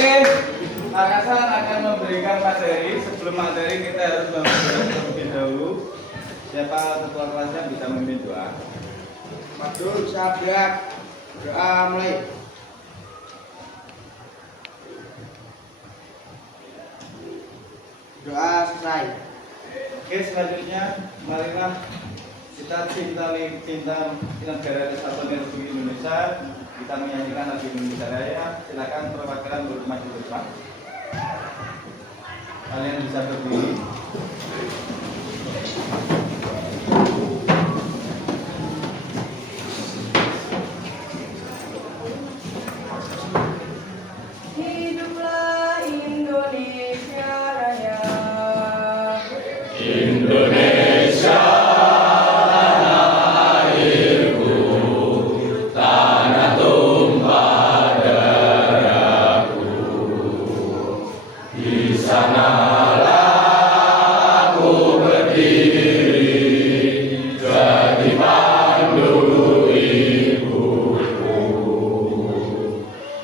Oke, Kang Hasan akan memberikan materi. Sebelum materi kita harus memberikan terlebih dahulu. Siapa ketua kelasnya bisa memimpin doa? Abdul Sabrak, doa mulai. Doa selesai. Oke, selanjutnya marilah kita cinta negara Kesatuan Republik Indonesia. Kita menyanyikan lagu Indonesia Raya. Silakan perwakilan bermaju ke depan. Kalian bisa berdiri. Hiduplah Indonesia Raya. Indonesia tanah airku, tanah tumpah darahku. Di sanalah aku berdiri, jadi pandu ibuku.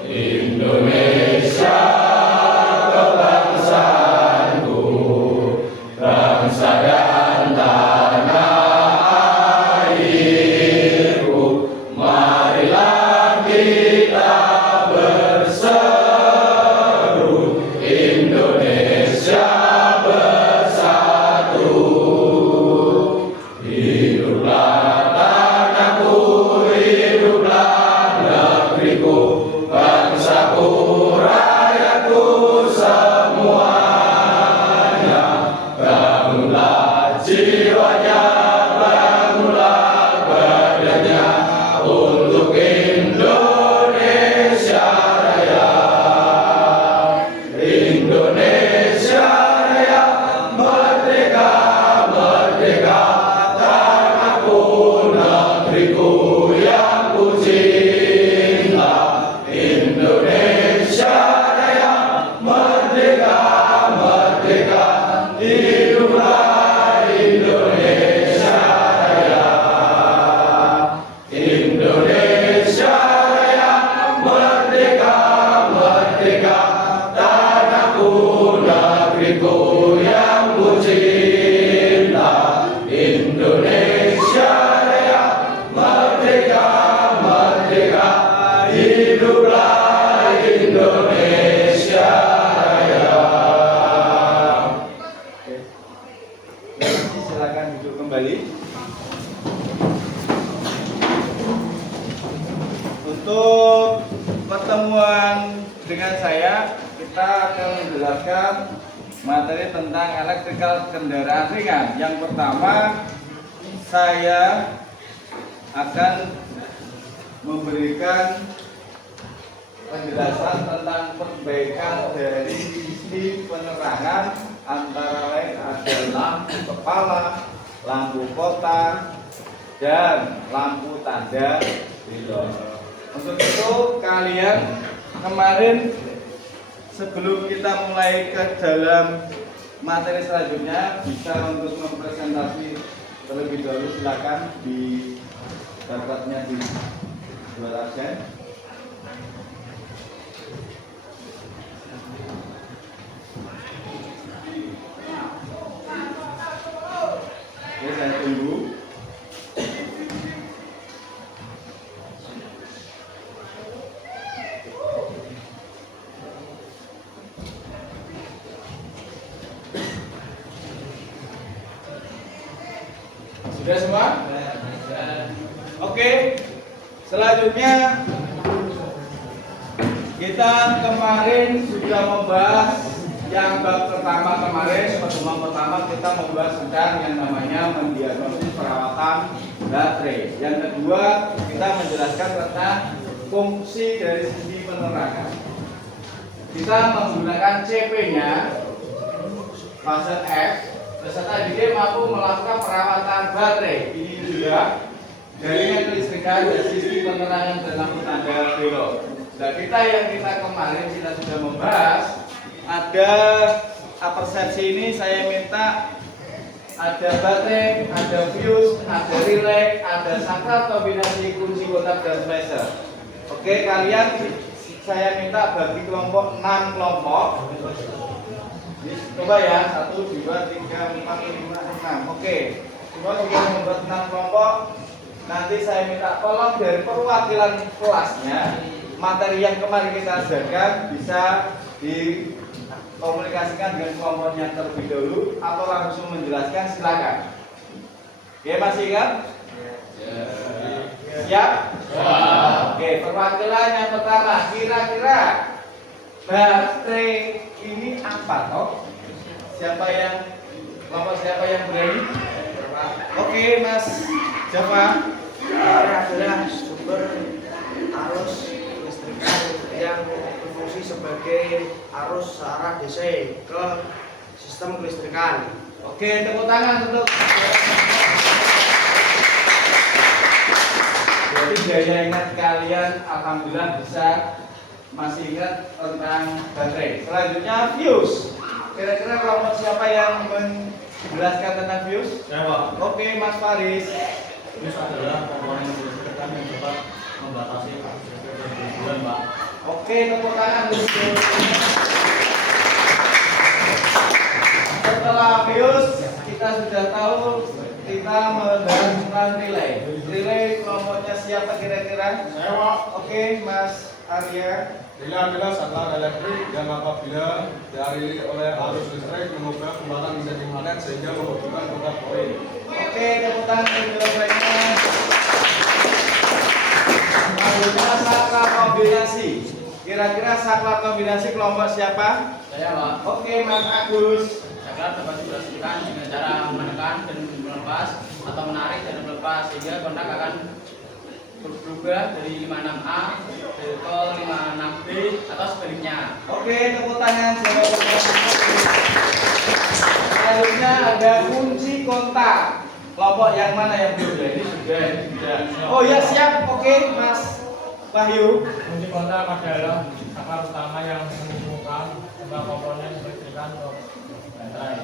Indonesia kebangsaanku, bangsa dan tanah airku. Marilah kita berseru, Indonesia bersatu. Hiduplah tanahku, hiduplah negeriku, bangsaku, rakyatku semuanya. Bangunlah jiwanya, bangunlah badannya untuk Indonesia Raya. Indonesia Raya, merdeka, merdeka, tanahku, negeriku yang ku cinta. Indonesia Raya, merdeka, merdeka, hiduplah Indonesia Raya. Indonesia Raya, merdeka, merdeka, tanahku, negeriku yang ku cinta. Indonesia Raya, merdeka, merdeka, hiduplah Indonesia Raya. Silakan duduk kembali. Untuk pertemuan dengan saya, kita akan menjelaskan materi tentang elektrikal kendaraan ringan. Yang pertama, saya akan memberikan penjelasan tentang perbaikan dari sisi penerangan, antara lain ada lampu kepala, lampu kotak, dan lampu tanda belok. Untuk itu kalian kemarin sebelum kita mulai ke dalam materi selanjutnya bisa untuk mempresentasi terlebih dahulu. Silakan di dapatnya di dua absen. Oke, saya tunggu. Sudah semua? Oke. Selanjutnya kita kemarin sudah membahas yang bab pertama kemarin, pertemuan pertama kita membahas tentang yang namanya mendiagnosis perawatan baterai. Yang kedua kita menjelaskan tentang fungsi dari sisi penerangan. Kita menggunakan CP-nya fase F. Peserta didik mampu melakukan perawatan baterai. Ini juga jaringan kelistrikan dan sistem penerangan dan lampu tanda belok. Nah, kita kemarin kita sudah membahas ada persepsi ini. Saya minta ada baterai, ada fuse, ada relay, ada saklar kombinasi kunci kotak dan flasher. Oke, kalian saya minta bagi kelompok 6 kelompok. Coba ya, 1, 2, 3, 4, 5, 6. Oke, semua sudah membuat 6 kelompok. Nanti saya minta tolong dari perwakilan kelasnya, materi yang kemarin kita ajarkan bisa dikomunikasikan dengan kelompoknya terlebih dahulu atau langsung menjelaskan, silakan. Oke, masih ingat? Siap? Oke, perwakilan yang pertama, kira-kira baterai ini apa toh? Siapa yang berani? Oke, Mas Java. Adalah sumber arus listrikan yang berfungsi sebagai arus searah DC ke sistem kelistrikan. Oke, tepuk tangan untuk. Jadi daya ingat kalian alhamdulillah bisa masih ingat tentang baterai. Selanjutnya fuse. Kira-kira kelompok siapa yang menjelaskan tentang fuse? Saya Pak, Oke, Mas Faris. fuse adalah komponen kelistrikan yang dapat membatasi arus listrik berlebihan Pak. Oke, tepuk tangan untuk. Setelah fuse, kita sudah tahu kita membahas tentang relay. Relay kelompoknya siapa kira-kira? Saya Pak, Oke, Mas Arya. relay adalah satuan elektrik yang apabila dialiri oleh arus listrik mengubah kekuatan menjadi magnet sehingga menghubungkan kontak poin. Oke, tepuk tangan untuk mereka. Selanjutnya saklar kombinasi. Kira-kira saklar kombinasi kelompok siapa? Saya Pak, Oke, Mas Agus. saklar dapat dibersihkan dengan cara menekan dan melepas atau menarik dan melepas sehingga kontak akan berubah dari 56A ke 56B atau sebaliknya. Oke, tepuk tangan. Selanjutnya ada kunci kontak. Kelompok yang mana yang belum? Ini sudah. Oh ya, siap. Oke, Mas Wahyu. Kunci kontak adalah saklar utama yang menghubungkan kedua komponen kelistrikan ke baterai.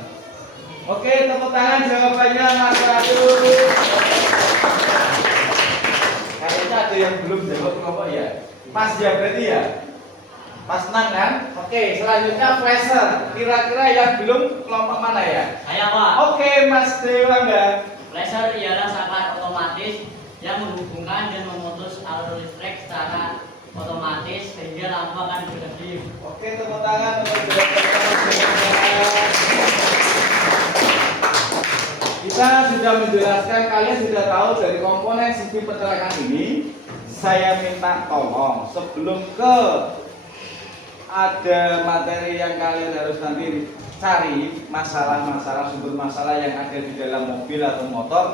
Oke, tepuk tangan jawabannya Mas Ratu. Kayaknya ada yang belum jawab kelompok ya. Pas ya berarti ya. Pas 6 kan? Oke, selanjutnya flasher. Kira-kira yang belum kelompok mana ya? Saya Pak, Oke, Mas Dewangga. flasher ialah saklar otomatis yang menghubungkan dan memutus alur listrik secara otomatis sehingga lampu akan berkedip. Oke, tepuk tangan untuk jawabannya. Kita sudah menjelaskan, kalian sudah tahu dari komponen sistem pencerahan ini. Saya minta tolong sebelum ke ada materi yang kalian harus nanti cari masalah-masalah, sumber masalah yang ada di dalam mobil atau motor.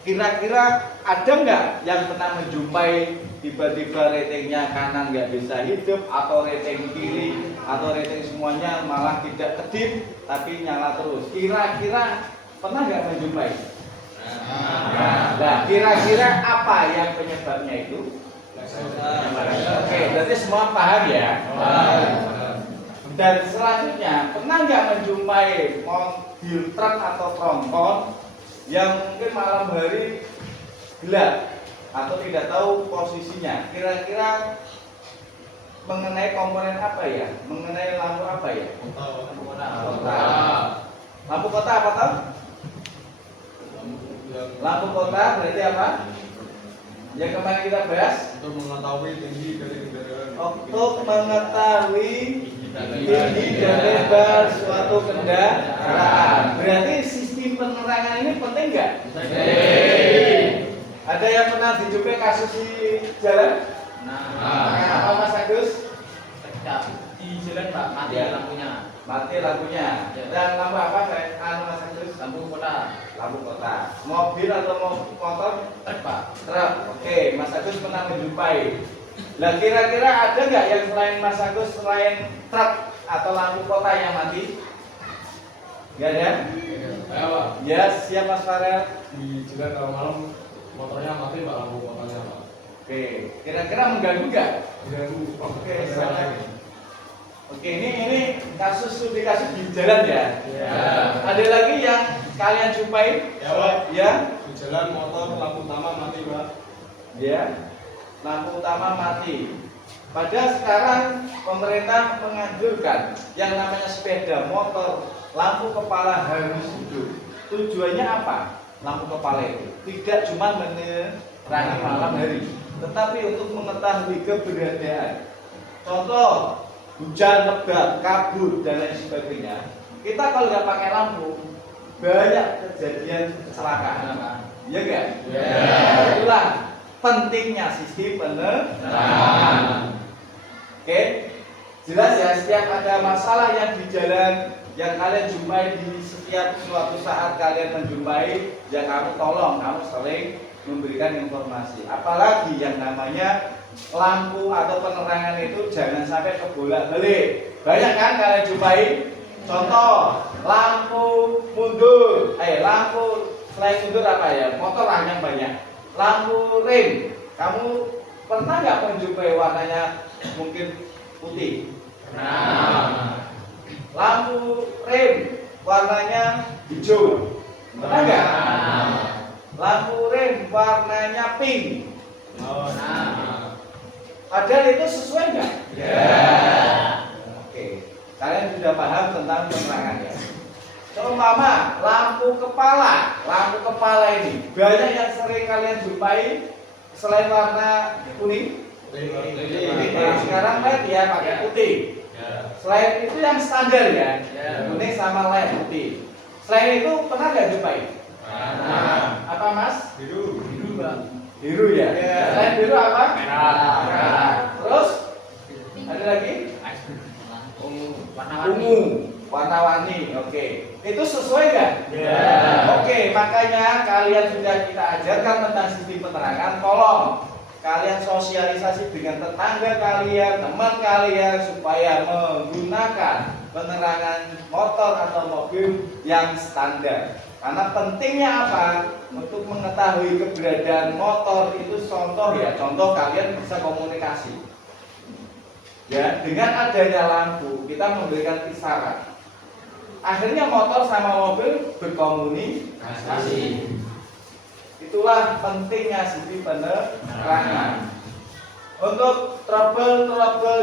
Kira-kira ada nggak yang pernah menjumpai tiba-tiba ratingnya kanan nggak bisa hidup, atau rating kiri, atau rating semuanya malah tidak kedip tapi nyala terus? Kira-kira pernah nggak menjumpai? Nah, kira-kira apa yang penyebabnya itu? Oke, berarti semua paham ya? Dan selanjutnya, pernah nggak menjumpai mobil truk atau tronton yang mungkin malam hari gelap atau tidak tahu posisinya? Kira-kira mengenai komponen apa ya? Mengenai lampu apa ya? Kota. Lampu kota apa tahu? Lampu kota berarti apa? Yang kemarin kita bahas Untuk mengetahui tinggi dari kendaraan. untuk mengetahui tinggi dan lebar suatu kendaraan. Berarti sistem penerangan ini penting nggak? Ada yang pernah dijumpai kasus di jalan? Apa Mas Agus? Di jalan Pak, mati Ya. lampunya. Mati lampunya. Dan lampu apa? Mas Agus? Lampu kota, Lampu kota. Mobil atau motor? truk Pak. Truk. Oke, Mas Agus pernah menjumpai. Nah, kira-kira ada nggak yang selain Mas Agus, selain truk atau lampu kota yang mati? Nggak ada? Saya Pak, Ya, siap Mas Farel. di jalan kalau malam motornya mati Pak, lampu motornya Pak. Oke, kira-kira mengganggu nggak? Diganggu. Oke, silakan. Oke, ini kasus studi kasus di jalan ya. Ada lagi yang kalian jumpai? Ya, Pak. Ya, Di jalan motor lampu utama mati Pak. ya. Lampu utama mati. Padahal sekarang pemerintah menganjurkan yang namanya sepeda motor, lampu kepala harus hidup. Tujuannya apa? Lampu kepala itu tidak cuma menerangi malam hari, tetapi untuk mengetahui keberadaan. Contoh, hujan lebat, kabut dan lain sebagainya. Kita kalau nggak pakai lampu, banyak kejadian kecelakaan. Iya nggak? Itulah pentingnya sistem penerangan. Oke, jelas ya, setiap ada masalah yang di jalan yang kalian jumpai di setiap suatu saat kalian menjumpai, ya kamu tolong, kamu sering memberikan informasi. Apalagi yang namanya lampu atau penerangan itu jangan sampai kebolak-balik. Banyak kan kalian jumpai? Contoh, lampu mundur, lampu selain mundur apa ya? Motor yang banyak. Lampu rem, kamu pernah nggak menjumpai warnanya mungkin putih? Nah, lampu rem warnanya hijau, pernah nggak? Lampu rem warnanya pink. Padahal itu sesuai nggak? Oke, kalian sudah paham tentang penerangan ya. Seumpama lampu kepala ini banyak yang sering kalian jumpai selain warna kuning. Sekarang LED ya pakai putih. Selain itu yang standar ya, kuning sama LED putih. Selain itu pernah nggak jumpai? Apa mas? Biru bang. Biru ya. Selain biru apa? Merah. Terus ada lagi? Ungu, warna-warni. Oke. Itu sesuai nggak? Oke, makanya kalian sudah kita ajarkan tentang sistem penerangan. Tolong kalian sosialisasi dengan tetangga kalian, teman kalian supaya menggunakan penerangan motor atau mobil yang standar. Karena pentingnya apa? Untuk mengetahui keberadaan motor itu contoh ya, contoh kalian bisa komunikasi. Ya, dengan adanya lampu kita memberikan isyarat. Akhirnya motor sama mobil berkomunikasi. Itulah pentingnya sistem penerangan. Untuk trouble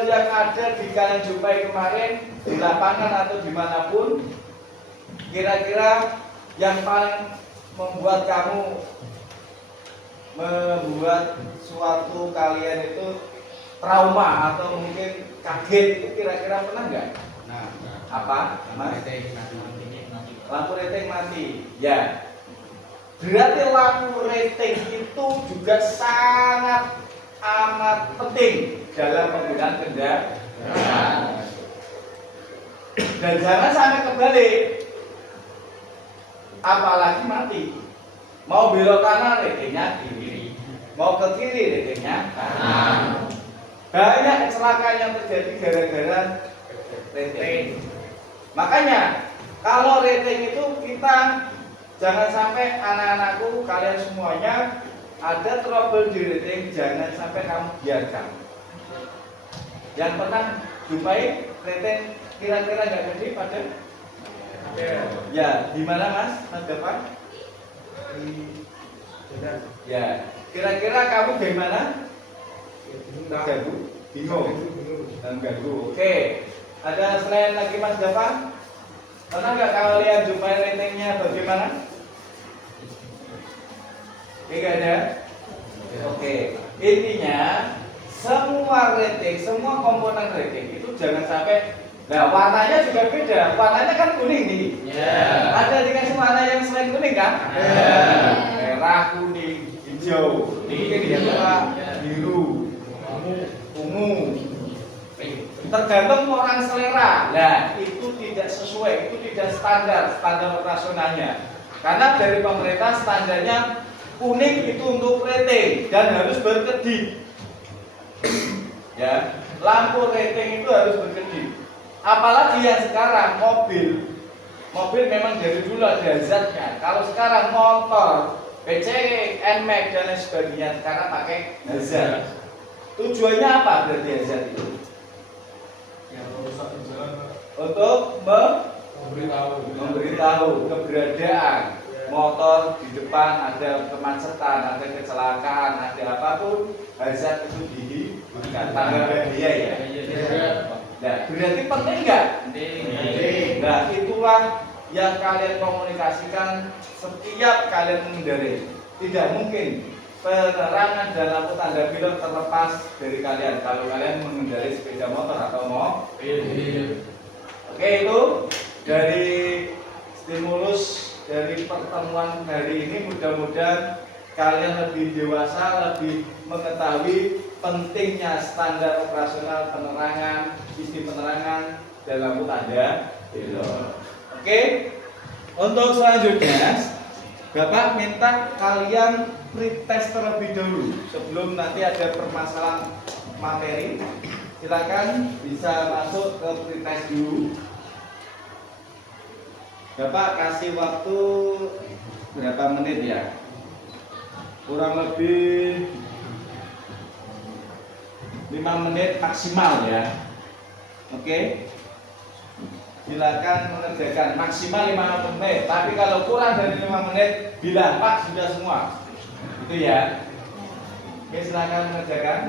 yang ada di kalian jumpai kemarin di lapangan atau dimanapun, kira-kira yang paling membuat kamu membuat suatu kalian itu trauma atau mungkin kaget itu kira-kira pernah nggak? Nah, apa? Lampu rating mati. Ya. Berarti lampu rating itu juga sangat amat penting dalam penggunaan kendaraan. Dan jangan sampai kebalik. Apalagi mati. Mau belok kanan ratingnya kiri, mau ke kiri ratingnya kanan. Banyak kecelakaan yang terjadi gara-gara rating. Makanya kalau rating itu kita jangan sampai anak-anakku kalian semuanya ada trouble di rating, jangan sampai kamu biarkan. Yang pernah jumpai rating kira-kira nggak jadi pada? Ya, di mana mas? Mas Gafar? Ya, kira-kira kamu gimana? Terganggu? Bingung? Terganggu. Oke. Ada selain lagi Mas Gafar? Pernah nggak kalian jumpai ratingnya bagaimana? Tidak ada? Oke. Intinya semua rating, semua komponen rating itu jangan sampai. Nah, warnanya juga beda. Warnanya kan kuning nih. Ada dikasih warna yang selain kuning kan? Merah, kuning, hijau, ini dia biru, ungu. Tergantung orang selera. Nah, itu tidak sesuai, itu tidak standar operasionalnya. Karena dari pemerintah standarnya kuning itu untuk rating dan harus berkedip. Ya, lampu rating itu harus berkedip. Apalagi yang sekarang mobil memang dari dulu ada hazardnya. Kalau sekarang motor, PCX, NMAX dan lain sebagainya sekarang pakai hazard. Tujuannya apa berarti hazard itu? Untuk memberitahu keberadaan motor di depan, ada kemacetan, ada kecelakaan, ada apapun, hazard itu Tanggal dia ya. Iya. Nah, berarti penting nggak? Penting. Nah, itulah yang kalian komunikasikan setiap kalian mengendarai. Tidak mungkin penerangan dan lampu tanda bilang terlepas dari kalian kalau kalian mengendarai sepeda motor atau mobil. Oke, itu dari stimulus dari pertemuan hari ini, mudah-mudahan kalian lebih dewasa, lebih mengetahui pentingnya standar operasional penerangan, isi penerangan dan lampu tanda belok. Oke, untuk selanjutnya Bapak minta kalian pretest terlebih dahulu sebelum nanti ada permasalahan materi. Silakan bisa masuk ke pretest dulu. Bapak kasih waktu berapa menit ya? Kurang lebih 5 menit maksimal ya. Oke. Silakan mengerjakan maksimal 5 menit. Tapi kalau kurang dari 5 menit, bilang Pak sudah semua. Itu ya. Oke, silakan mengerjakan.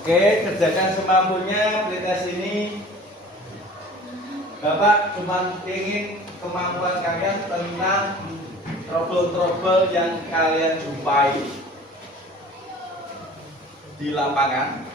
Oke, kerjakan semampunya pretest ini. Bapak cuma ingin kemampuan kalian tentang trouble-trouble yang kalian jumpai di lapangan.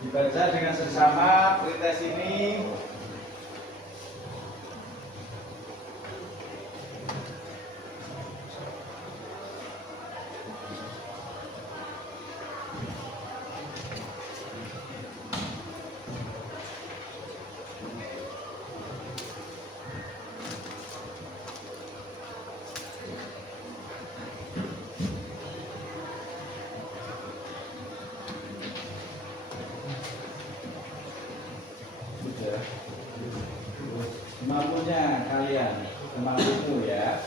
Dibaca dengan seksama pretest ini. Semampunya kalian, semampumu ya,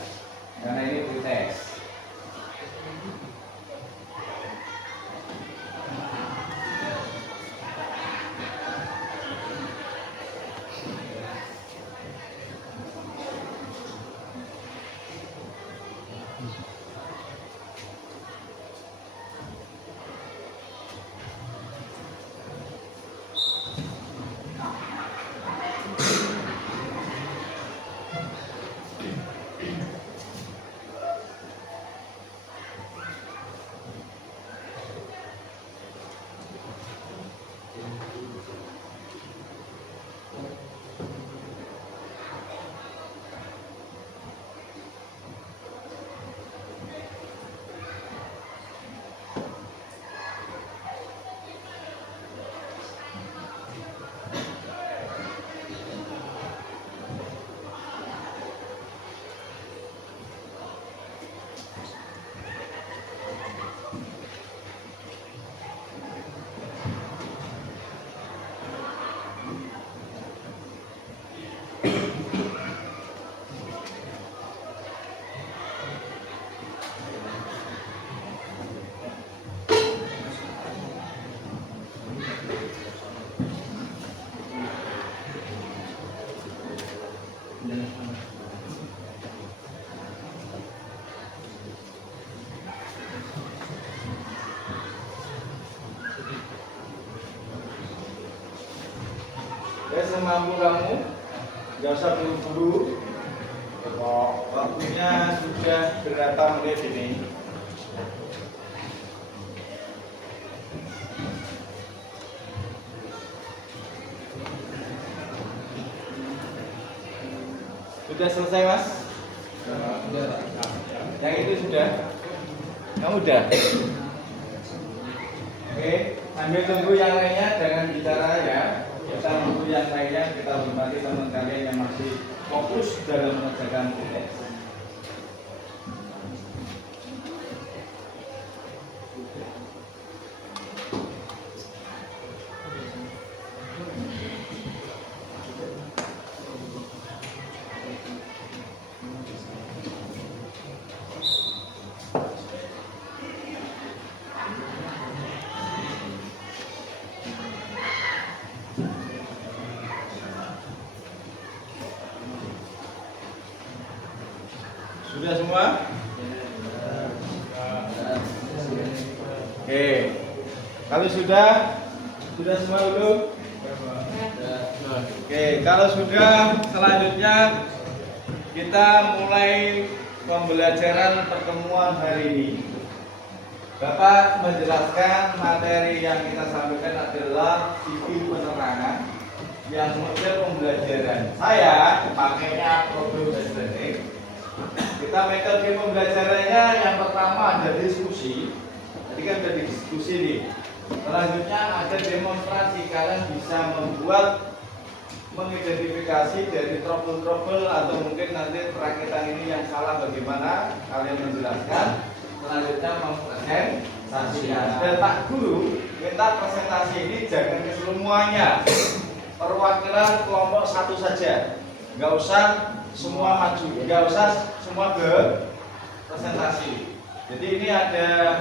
karena ini pretest. Semampu kamu, nggak usah buru-buru. Waktunya sudah berapa menit ini? Sudah selesai, Mas? Yang itu sudah? Kamu udah? Oke, sambil tunggu yang lainnya, jangan bicara ya. Kita tunggu yang lainnya, kita hormati teman kalian yang masih fokus dalam mengerjakan tugas. Sudah semua? Oke. Kalau sudah semua dulu? Oke, kalau sudah selanjutnya kita mulai pembelajaran pertemuan hari ini. Bapak menjelaskan materi yang kita sampaikan adalah sisi penerangan yang model pembelajaran. Saya pakainya problem based learning. Kita metode pembelajarannya yang pertama ada diskusi. Tadi kan ada diskusi nih. Selanjutnya ada demonstrasi. Kalian bisa membuat mengidentifikasi dari trouble-trouble atau mungkin nanti perakitan ini yang salah bagaimana kalian menjelaskan. Selanjutnya mempresentasikan. Dan Pak Guru minta presentasi ini jangan ke semuanya. Perwakilan kelompok satu saja. Nggak usah semua maju, nggak usah semua presentasi. Jadi ini ada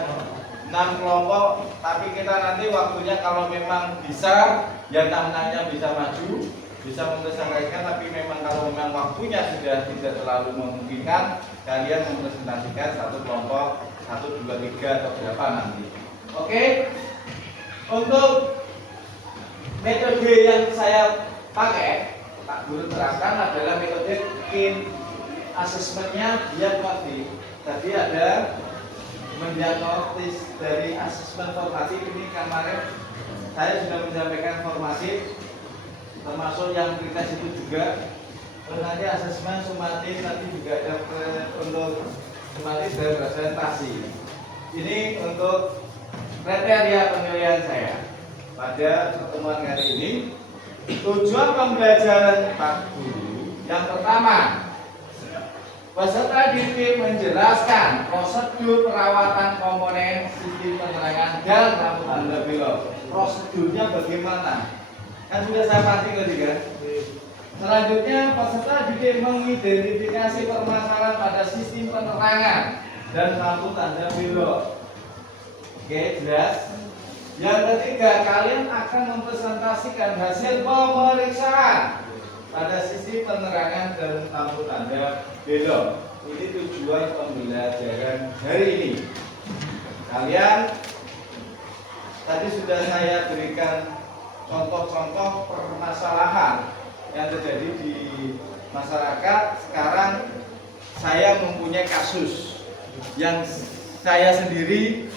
6 kelompok, tapi kita nanti waktunya kalau memang bisa, ya 6-nya bisa maju, bisa mempresentasikan. Tapi memang kalau memang waktunya sudah tidak terlalu memungkinkan, kalian mempresentasikan satu kelompok 1, 2, 3 atau berapa nanti. Oke, untuk metode yang saya pakai, Pak Guru terangkan adalah metode KIN. Asesmennya diagnostik. Tadi ada mendiagnosis dari asesmen formatif. Ini kemarin saya sudah menyampaikan formatif, termasuk yang kritis itu juga. Terus nanti asesmen sumatif, nanti juga ada untuk sumatif dan presentasi. Ini untuk kriteria penilaian saya pada pertemuan kali ini. Tujuan pembelajaran Pak Guru yang pertama, peserta didik menjelaskan prosedur perawatan komponen sistem penerangan dan lampu tanda belok. Prosedurnya bagaimana? Kan sudah saya panting tadi kan? Selanjutnya peserta didik mengidentifikasi permasalahan pada sistem penerangan dan lampu tanda belok. Oke, jelas? Yang ketiga, kalian akan mempresentasikan hasil pemeriksaan pada sisi penerangan dan lampu tanda belok. Ini tujuan pembelajaran hari ini. Kalian tadi sudah saya berikan contoh-contoh permasalahan yang terjadi di masyarakat. Sekarang saya mempunyai kasus yang saya sendiri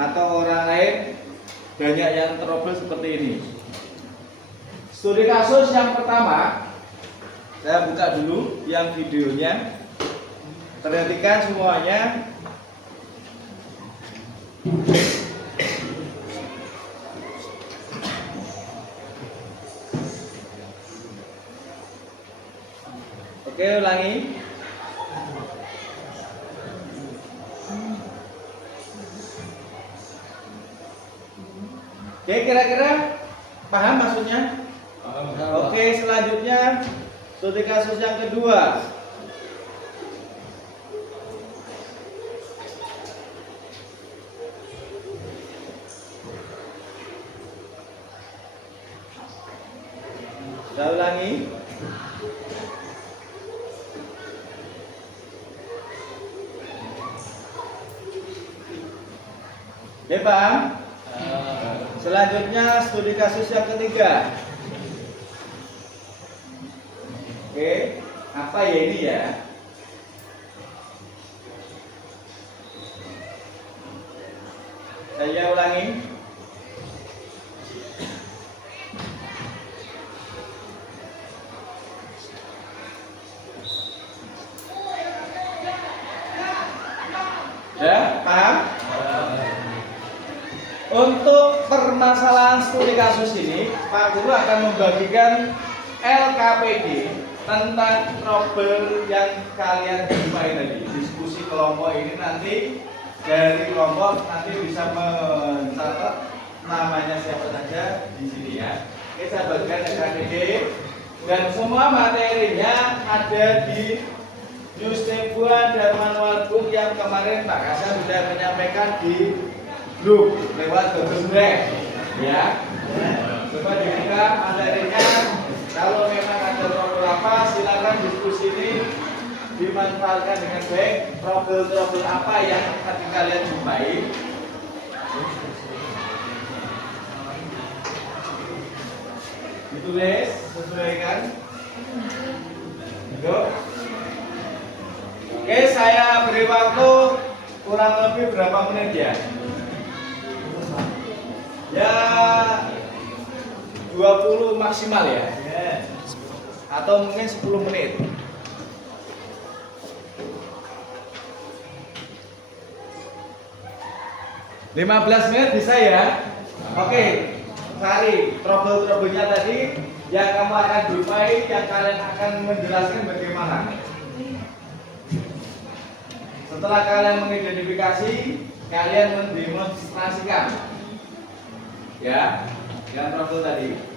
atau orang lain banyak yang trouble seperti ini. Studi kasus yang pertama, saya buka dulu yang videonya. Perhatikan semuanya. Oke, ulangi. Oke, kira-kira paham maksudnya? Paham. Oke, selanjutnya studi kasus yang kedua. Saya ulangi. Oke, paham? Selanjutnya studi kasus yang ketiga. Oke, apa ya ini ya? Saya ulangi. Ya, paham? Untuk permasalahan studi kasus ini, Pak Guru akan membagikan LKPD tentang trouble yang kalian jumpai tadi. Diskusi kelompok ini nanti dari kelompok nanti bisa mencatat namanya siapa saja di sini ya. Kita bagikan LKPD dan semua materinya ada di newspaper dan manual book yang kemarin Pak Kasar sudah menyampaikan di grup lewat Google Drive ya. Coba dibuka materinya. Kalau memang ada trouble apa, silakan diskusi ini dimanfaatkan dengan baik. Trouble apa yang tadi kalian jumpai? Ditulis, sesuaikan. Yuk. Oke, saya beri waktu kurang lebih berapa menit ya? Ya 20 maksimal ya. Atau mungkin 10 menit. 15 menit bisa ya? Oke, cari trouble-troublenya tadi yang kamu akan jumpai, yang kalian akan menjelaskan bagaimana. Setelah kalian mengidentifikasi, kalian mendemonstrasikan ya, yang trouble tadi.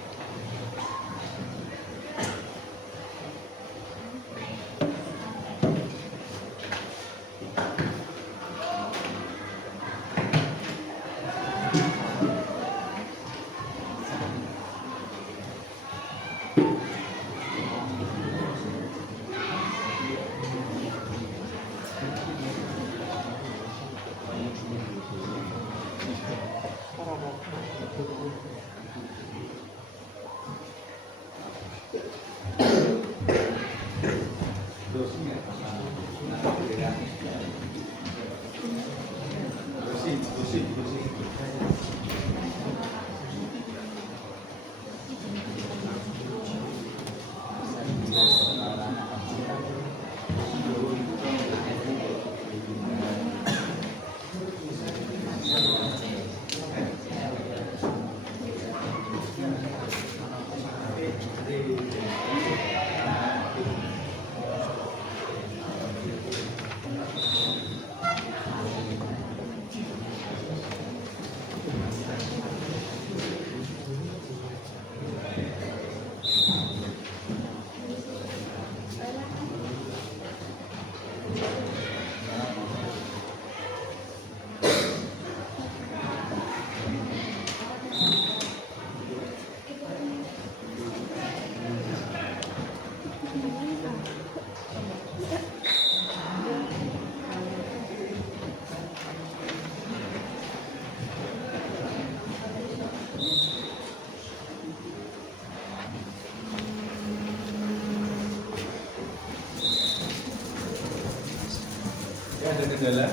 Ada kendala?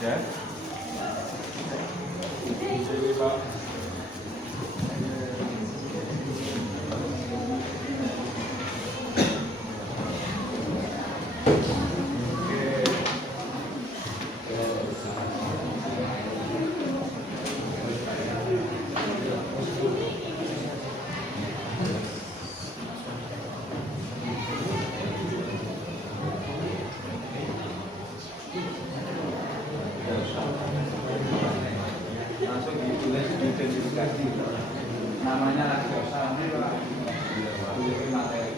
Ya. Jadi Pak. Langsung ditulis identifikasi namanya lagi usah tulis materi.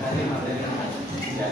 Cari materi ya.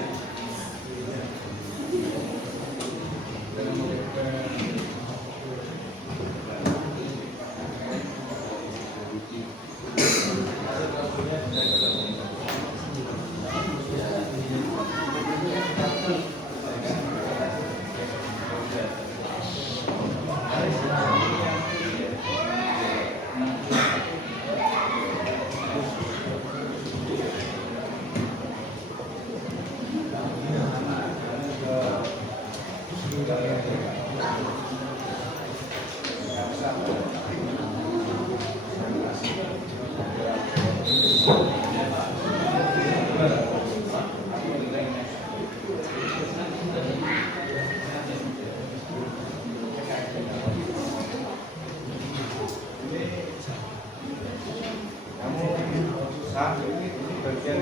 pasang. Ini bagian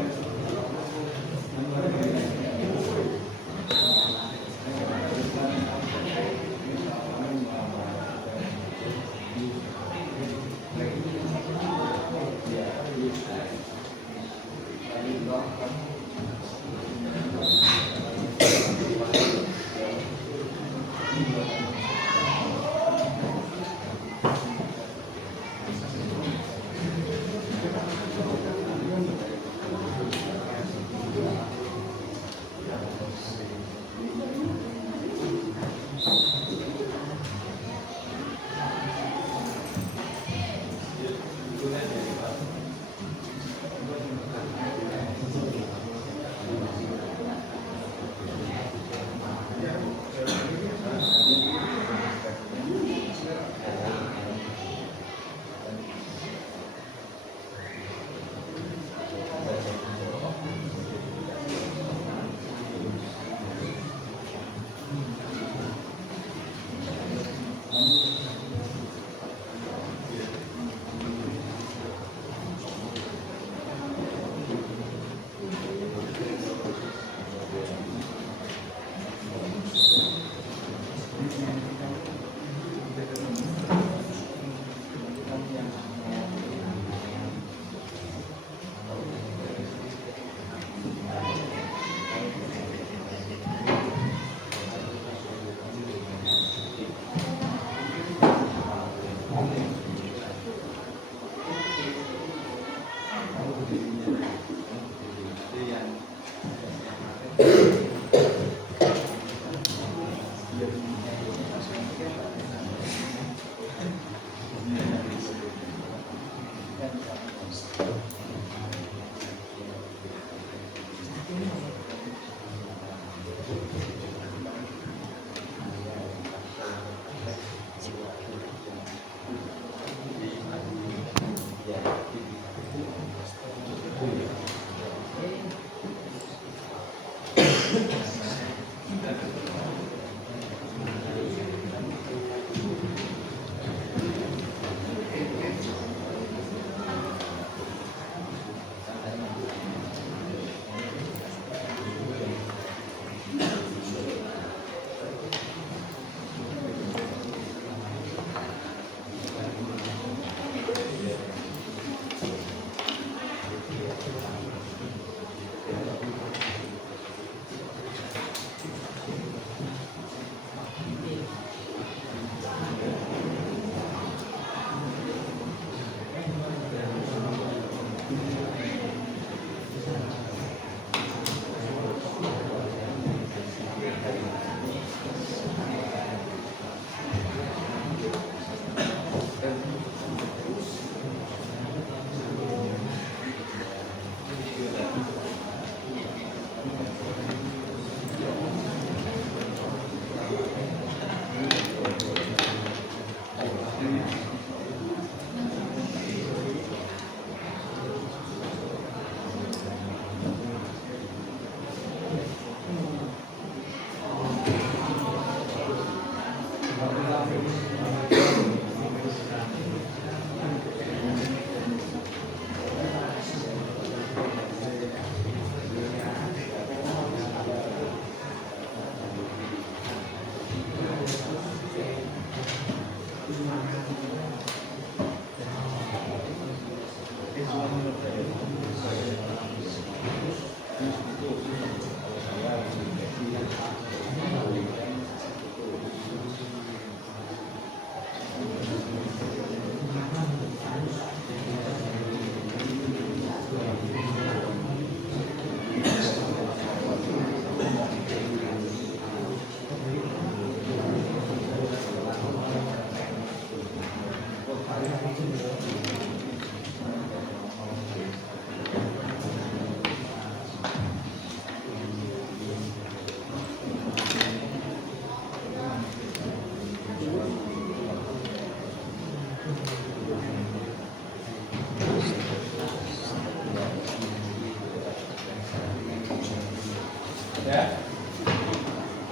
Ya.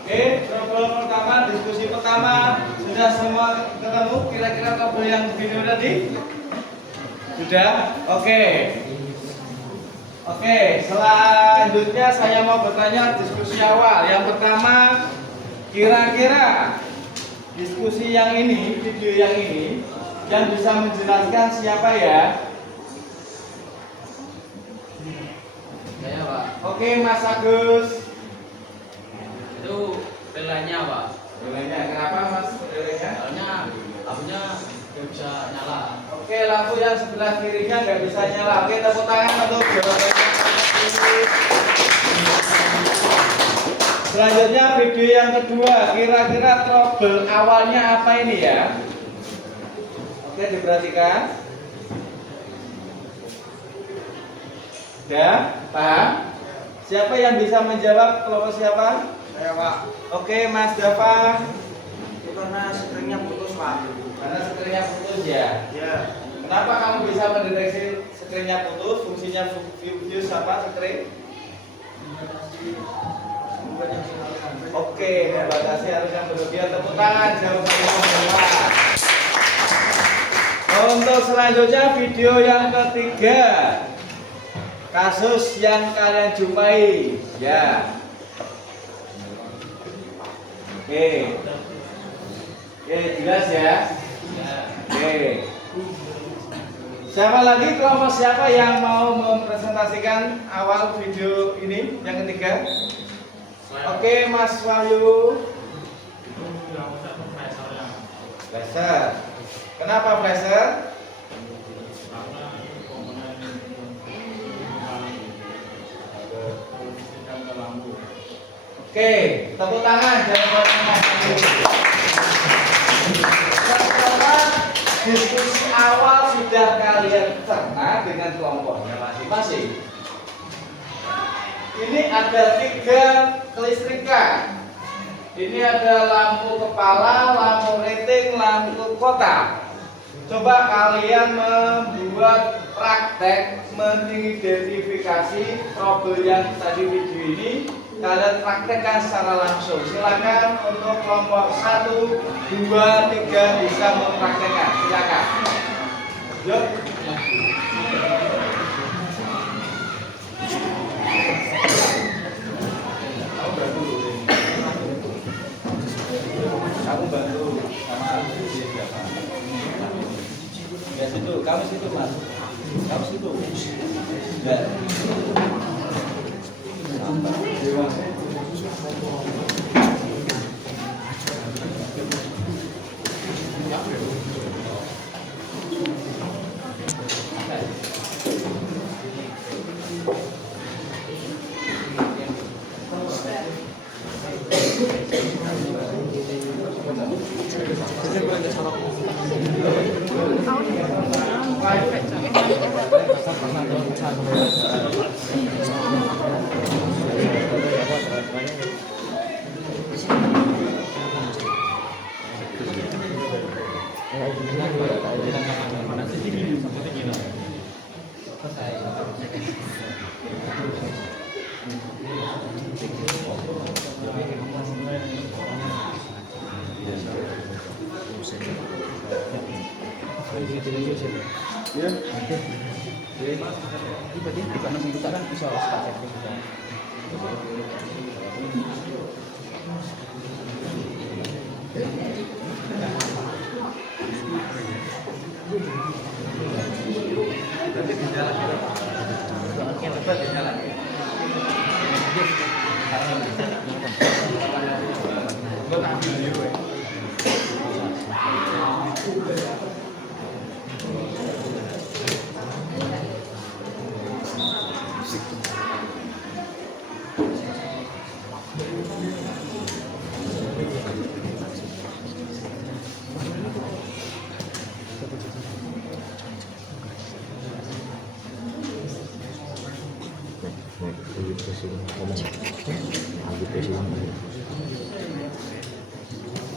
Oke, problem pertama, diskusi pertama sudah semua ketemu kira-kira kabel yang video tadi? Sudah? Oke. Oke, selanjutnya saya mau bertanya diskusi awal. Yang pertama, kira-kira diskusi yang ini, video yang ini, yang bisa menjelaskan siapa ya? Saya Pak, Oke, Mas Agus. itu relanya Pak. Relanya, kenapa Mas relanya? Soalnya lampunya nggak bisa nyala. Oke, lampu yang sebelah kirinya nggak bisa nyala. Oke, tepuk tangan untuk jawabannya. Selanjutnya video yang kedua, kira-kira trouble awalnya apa ini ya? Oke, diperhatikan. Ya, paham? Siapa yang bisa menjawab? Kelompok siapa? Saya Pak, Oke, Mas Dava. itu karena seringnya putus Pak. Karena setirnya putus ya. Ya, Kenapa kamu bisa mendeteksi setirnya putus? Fungsinya fuse apa setring? Oke, membatasi arus yang berlebihan. Tepuk tangan, jawabannya benar. Untuk selanjutnya video yang ketiga, kasus yang kalian jumpai, ya. Oke, jelas ya. Oke. Siapa lagi kelompok siapa yang mau mempresentasikan awal video ini yang ketiga? Oke, Mas Wahyu. Yang satu flasher yang Flasher. Kenapa flasher? karena komponen listrikan ke lampu. Oke, tepuk tangan jawabannya Mas Wahyu. Setelah diskusi awal sudah kalian cerna dengan kelompoknya masing-masing. Ini ada 3 kelistrikan. Ini ada lampu kepala, lampu rating, lampu kotak. Coba kalian membuat praktek mengidentifikasi trouble yang tadi video ini. Kalian praktekkan secara langsung. Silakan untuk kelompok 1, 2, 3 bisa mempraktekkan. Silakan. Yuk. Kamu bantu sama siapa? Ya situ, kamu situ Mas. Kamu situ. Ya.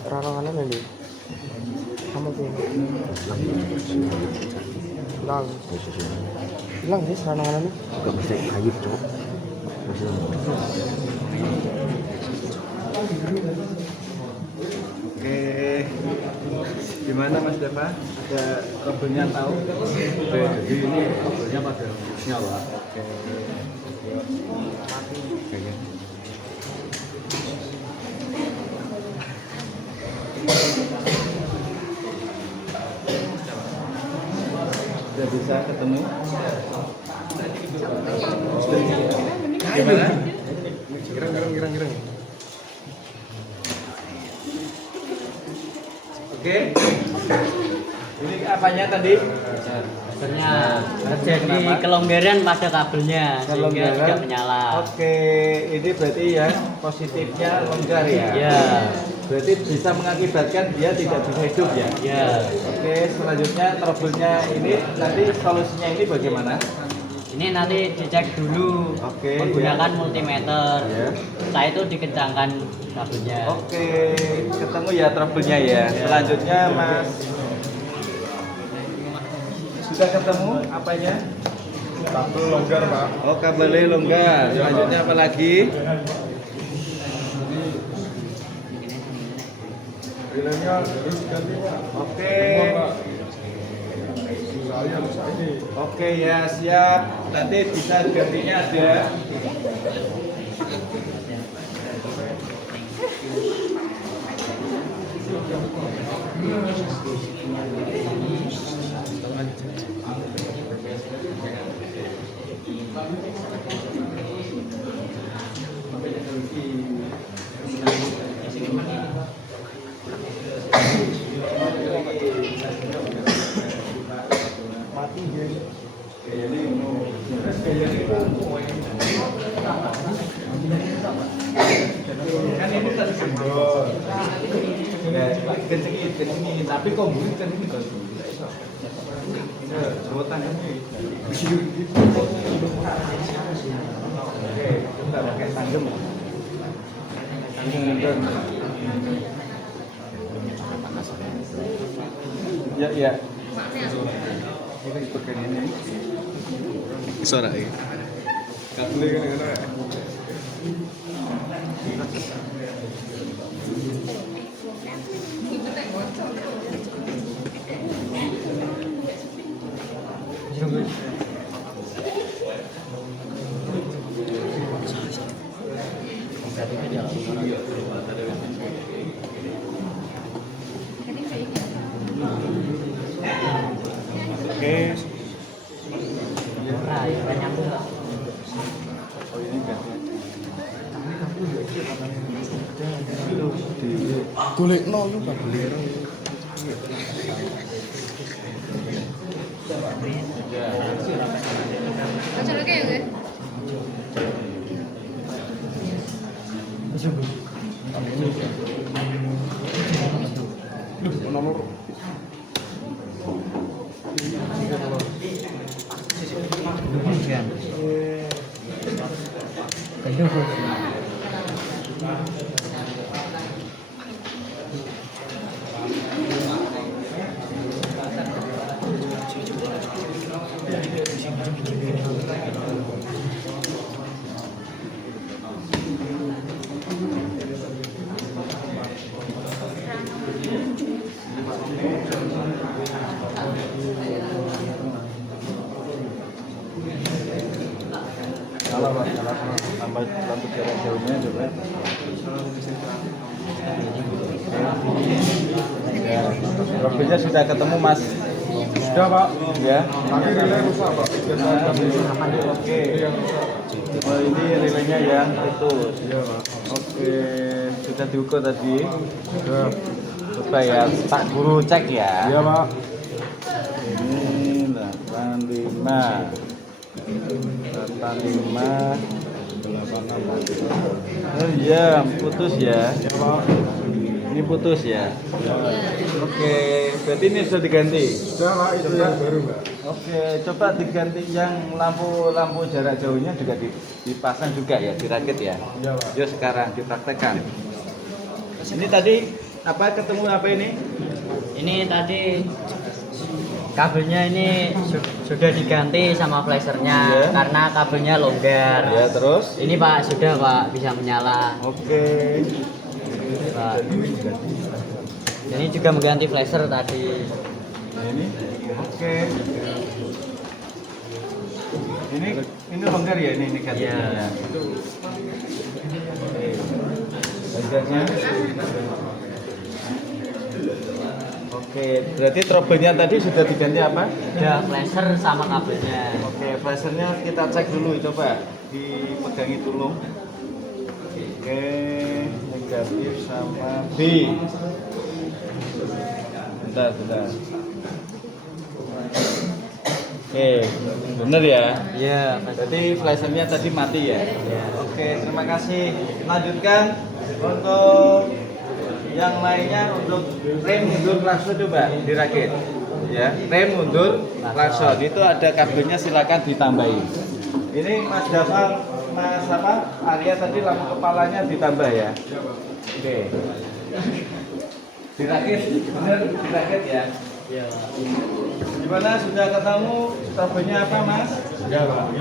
Rangangan ini. Kamu tuh. Hilang. Hilang sih rangangannya. Juga bisa kayip cok. Oke. Gimana Mas Deva? Ada trouble-nya tahu? Oke, jadi ini kabelnya pada nyala. Oke. Sudah bisa ketemu? Gimana? Girang. Oke. Ini apanya tadi? Sebenarnya terjadi kelonggaran pada kabelnya sehingga Kelonggaran. tidak menyala. Oke, ini berarti yang positifnya longgar ya? Ya, Berarti bisa mengakibatkan dia tidak bisa hidup ya? ya. Oke, selanjutnya trouble-nya ini nanti solusinya ini bagaimana? Ini nanti dicek dulu Oke, menggunakan ya. multimeter. Ya. Setelah itu dikencangkan kabelnya. Oke, ketemu ya trouble-nya ya. Selanjutnya Mas sudah ketemu apanya? Kabel longgar, Pak. Oh, kabelnya longgar. Selanjutnya apa lagi? Relenya harus diganti, Pak. Oke. Pak. Saya rusak ini. Oke ya, siap. Nanti bisa gantinya ada. Kan ini tadi kendor. Kencengin, tapi kok bunyi kencengin kalau bunyi. Coba tangan ini. Oke, kita pakai tanggung. Tanggung. Ya. Ini pakai ini. Suara ini. Kabelnya kan Oke. Nah, ya, nyambung. Oh ini ganti. Golek no lu Pak beli. nomor Salah Pak, salah tambah lampu jarak jauhnya coba. Ya, problemnya sudah ketemu Mas. sudah, Pak. Ya. Tapi relay rusak, Pak. Oke. Oh ini relaynya yang putus. Iya, Pak. Oke, sudah diukur tadi. Sudah. Coba ya, Pak Guru cek ya. Iya, Pak. Ini 85. 85. 86. Oh iya, putus ya. Iya, Pak. Ini putus ya. Oke, berarti ini sudah diganti. Sudah, Pak. Itu yang baru, Pak. Oke, coba diganti yang lampu jarak jauhnya juga dipasang juga ya, dirakit ya. Iya, Pak. Yuk sekarang dipraktekkan. Ini tadi apa ketemu apa ini? Ini tadi kabelnya ini sudah diganti sama flashernya Iya. karena kabelnya longgar. Ya terus. Ini Pak sudah Pak bisa menyala. Oke. Pak. Ini juga mengganti flasher tadi. Ini oke. Ini longgar ya, ini negatifnya. Iya. Longgarnya. Oke, berarti trouble-nya tadi sudah diganti apa? Ya, flasher sama kabelnya. Oke, flashernya kita cek dulu, coba dipegangi dulu. Oke, negatif sama B. Bentar. Oke, bener ya? Iya, Berarti flashernya tadi mati ya? Oke, terima kasih. Lanjutkan untuk yang lainnya, untuk rem mundur klakson coba dirakit. Ya, rem mundur klakson itu ada kabelnya, silakan ditambahin. Ini Mas Jafar, Mas apa? Arya tadi lampu kepalanya ditambah ya? Oke. Dirakit, bener dirakit ya? Iya. Gimana, sudah ketemu kabelnya apa Mas? Ya, Pak.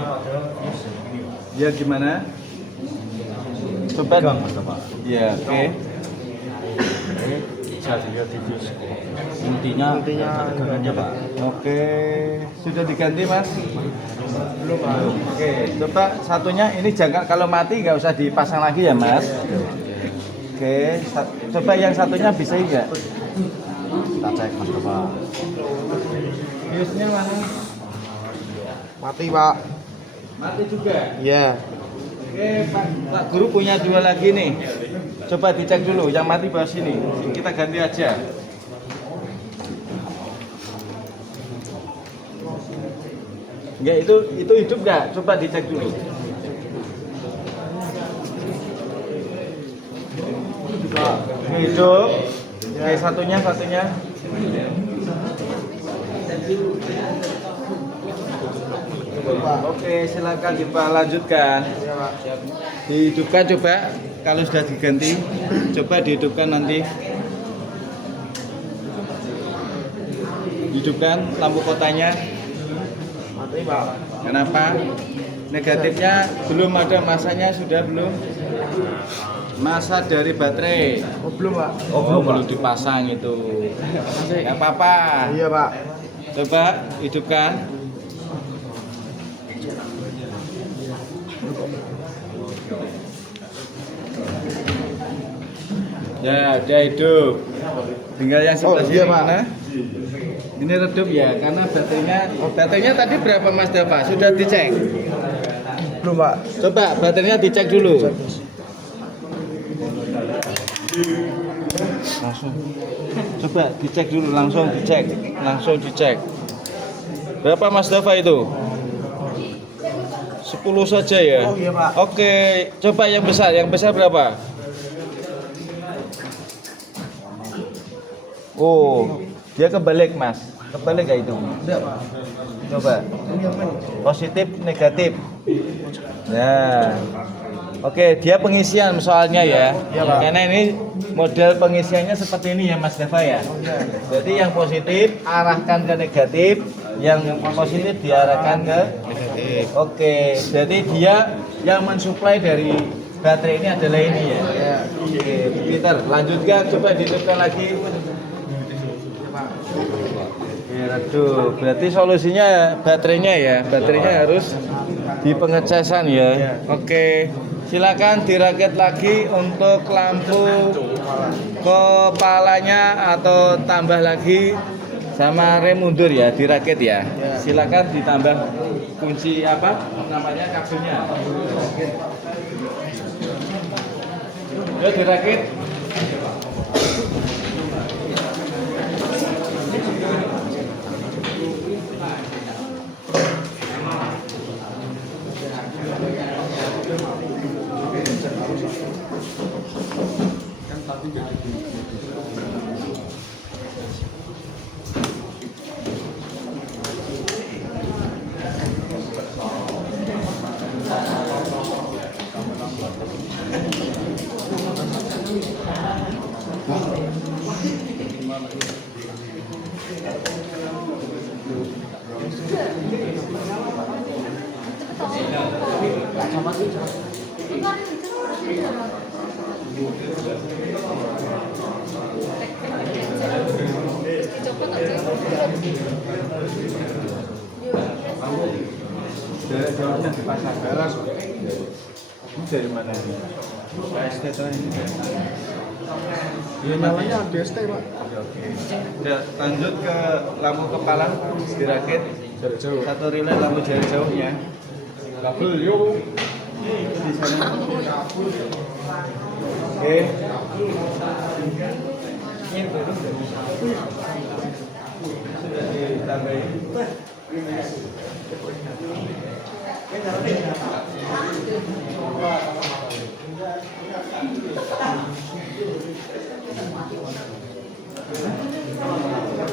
Ya gimana? Coba dong. Ya, oke. Intinya tegangannya Pak. Oke, sudah diganti Mas? Belum Pak. Oke, coba satunya ini jangan, kalau mati nggak usah dipasang lagi ya Mas. Oke, coba yang satunya bisa nggak? Kita cek Mas Bapak. Biusnya mana? Mati Pak. Mati juga. Iya. Oke, Pak Guru punya dua lagi nih. Coba dicek dulu, yang mati bawa sini. Kita ganti aja. Enggak, itu hidup nggak? Coba dicek dulu. Hidup. Oke, satunya. Oke, silakan Pak lanjutkan. Dihidupkan coba, kalau sudah diganti, coba dihidupkan nanti. Hidupkan lampu kotanya. Mati Pak. Kenapa? Negatifnya belum ada masanya, sudah belum? Masa dari baterai. Oh belum Pak. Oh, belum dipasang itu. Nggak apa-apa. Iya Pak. Coba hidupkan. Ya, dia hidup. Tinggal yang sebelah Oh, iya, sini Pak. mana? Ini redup ya, karena baterainya tadi berapa Mas Dava? Sudah dicek? Belum Pak. Coba baterainya dicek dulu. Langsung. Coba dicek dulu, langsung dicek. Berapa Mas Dava itu? 10 saja ya? Oh, iya, Pak. Oke, coba yang besar berapa? Oh, dia kebalik Mas. Kebalik gak itu? Enggak Pak. Coba. Positif, negatif. Nah. Oke, dia pengisian soalnya ya. Iya, Pak. Karena ini model pengisiannya seperti ini ya Mas Dava ya. Jadi yang positif arahkan ke negatif, yang positif diarahkan ke negatif. Oke, jadi dia yang mensuplai dari baterai ini adalah ini ya. Oke, Peter, lanjutkan, coba dihidupkan lagi. Ya, aduh, berarti solusinya baterainya ya. Baterainya harus di pengecasan ya. Oke. Silakan dirakit lagi untuk lampu kepalanya atau tambah lagi sama rem mundur ya, dirakit ya. Silakan ditambah kunci apa namanya kabelnya. Ya dirakit. Jawabnya di pasar balas. Ini dari mana ini? PST tuh ini. Ya nyalanya DST pak. Oke. Ya, lanjut ke lampu kepala dirakit. Jarak jauh. Satu relay lampu jarak jauhnya. Kabel yuk. Di sana. Oke. Sudah ditambahin.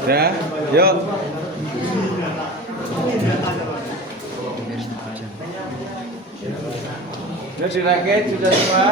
Ya, yuk. Sudah dirakit, sudah semua.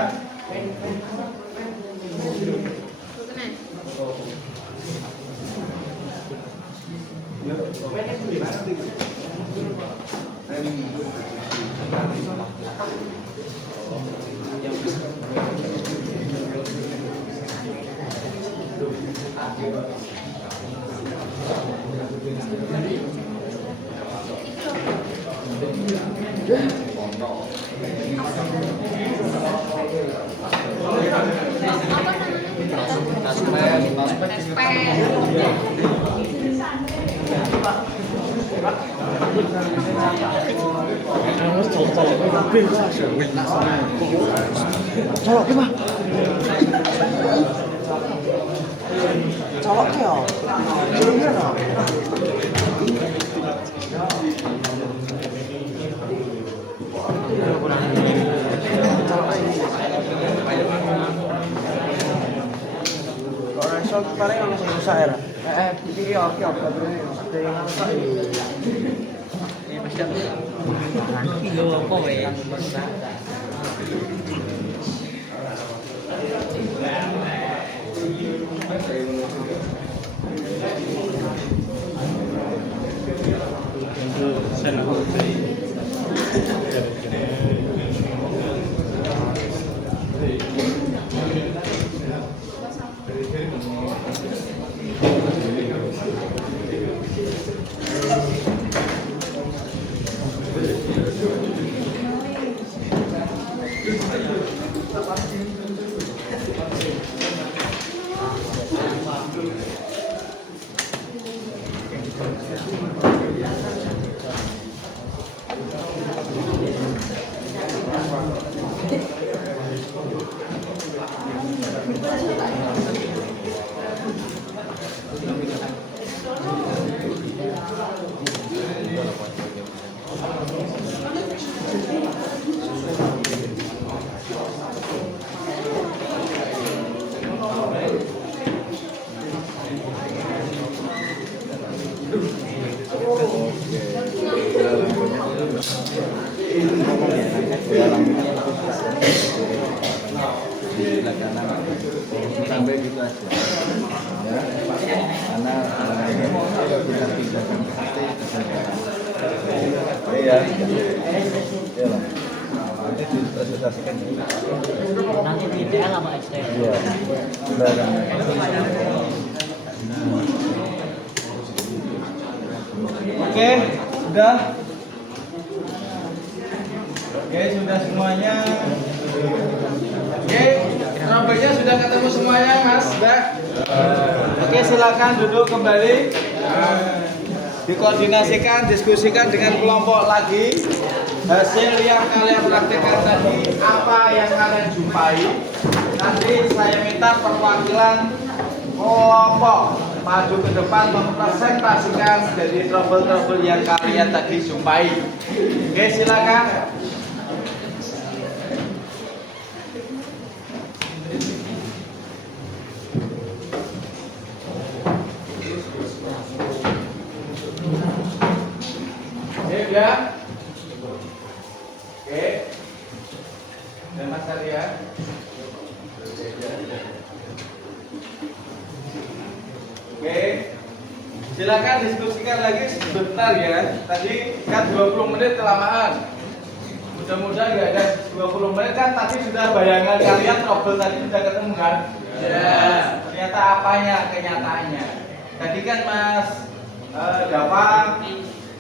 Colok ki, Pak. Colok ki ya. Jelengnya no. Ora iso paling langsung rusak ya. Iki oke oke. Kilo apa ya? Sampai gitu aja ya, karena kita pindahkan iya nanti dipresentasikan Nanti di DL sama XTL. iya oke sudah sudah semuanya. Oke, robeknya sudah ketemu semuanya, Mas, Mbak. Oke, silakan duduk kembali. Dikoordinasikan, diskusikan dengan kelompok lagi. Hasil yang kalian praktekkan tadi, apa yang kalian jumpai. Nanti saya minta perwakilan kelompok maju ke depan mempresentasikan dari trouble-trouble yang kalian tadi jumpai. Oke, silakan. Ya. Oke. Dan Mas Arya. Oke. Silakan diskusikan lagi sebentar ya. Tadi kan 20 menit kelamaan. Mudah-mudahan nggak ada 20 menit kan tadi sudah bayangan kalian trouble tadi sudah ketemu kan? Ya. Ternyata apanya kenyataannya. Tadi kan Mas Dava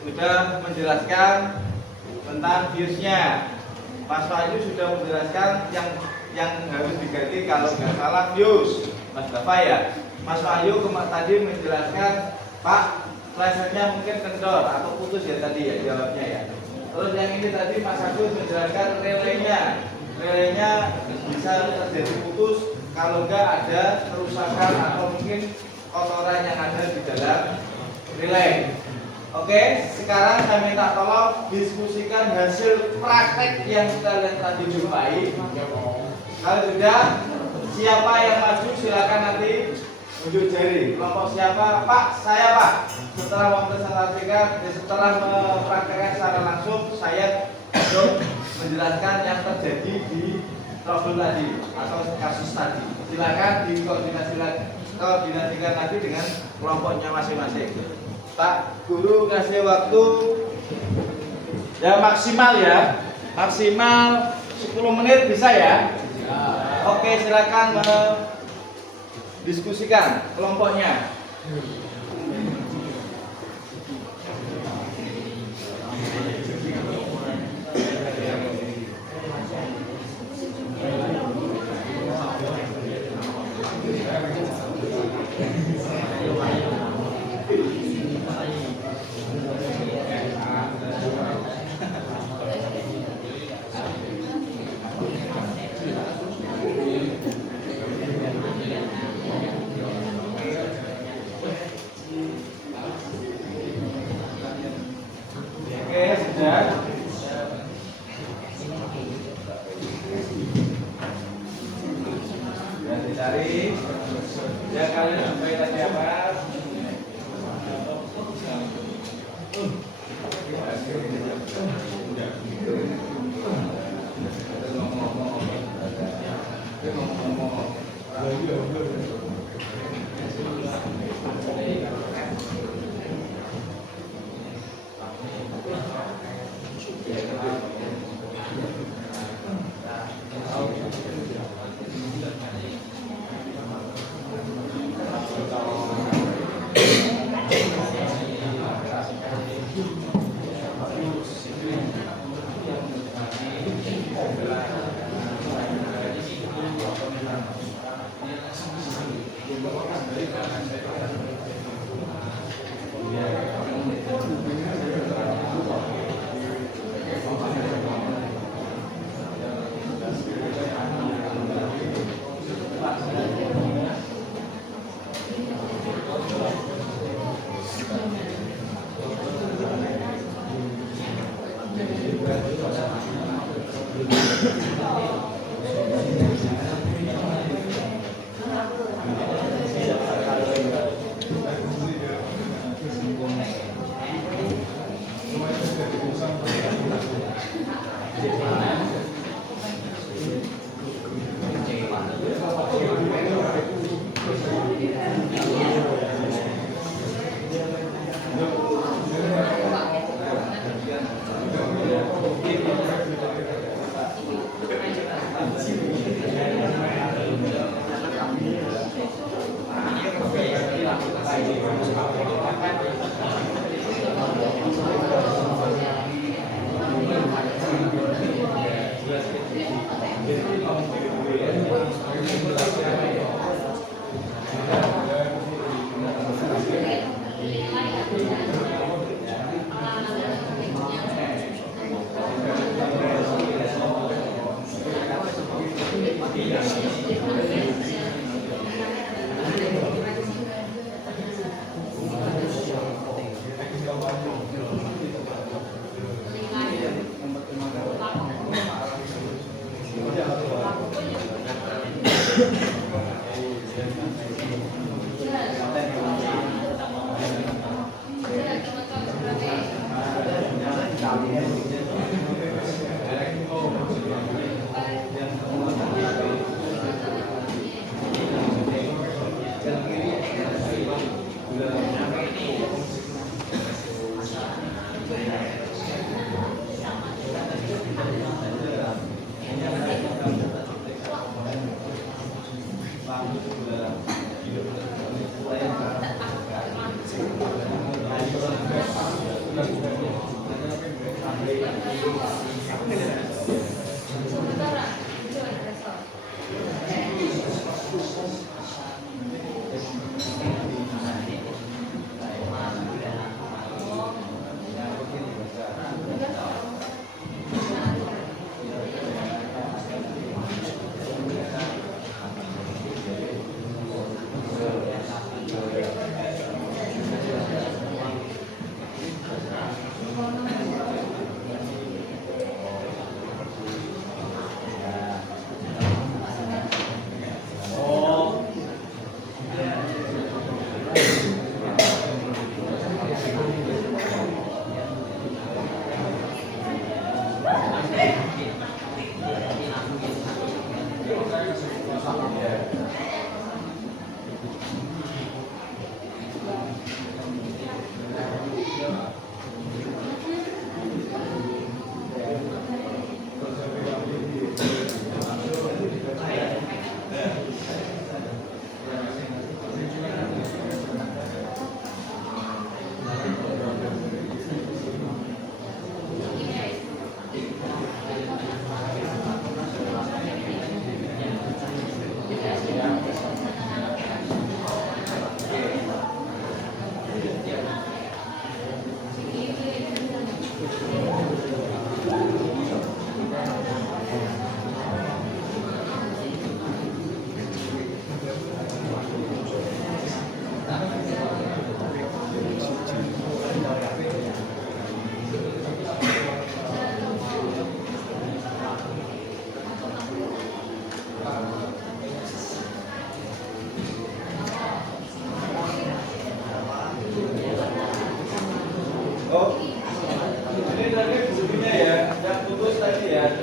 sudah menjelaskan tentang biusnya. Mas Wahyu sudah menjelaskan yang harus diganti kalau nggak salah bius. Mas Dava ya. Mas Wahyu tadi menjelaskan Pak, plesetnya mungkin kendor atau putus ya tadi ya jawabnya ya. Terus yang ini tadi Mas Agus menjelaskan relenya bisa terjadi putus kalau enggak ada kerusakan atau mungkin kotoran yang ada di dalam relay. Oke, sekarang saya minta tolong diskusikan hasil praktek yang kalian tadi jumpai. Kalau sudah, siapa yang maju silakan nanti unjuk jari. Kelompok siapa? Pak, saya Pak. Setelah mempresentasikan, setelah mempraktekkan secara langsung, saya untuk menjelaskan yang terjadi di trouble tadi atau kasus tadi. Silakan dikoordinasikan nanti dengan kelompoknya masing-masing. Pak Guru kasih waktu ya maksimal 10 menit bisa ya? Oke, silakan diskusikan kelompoknya. Dicari ya kalian sampai tadi apa?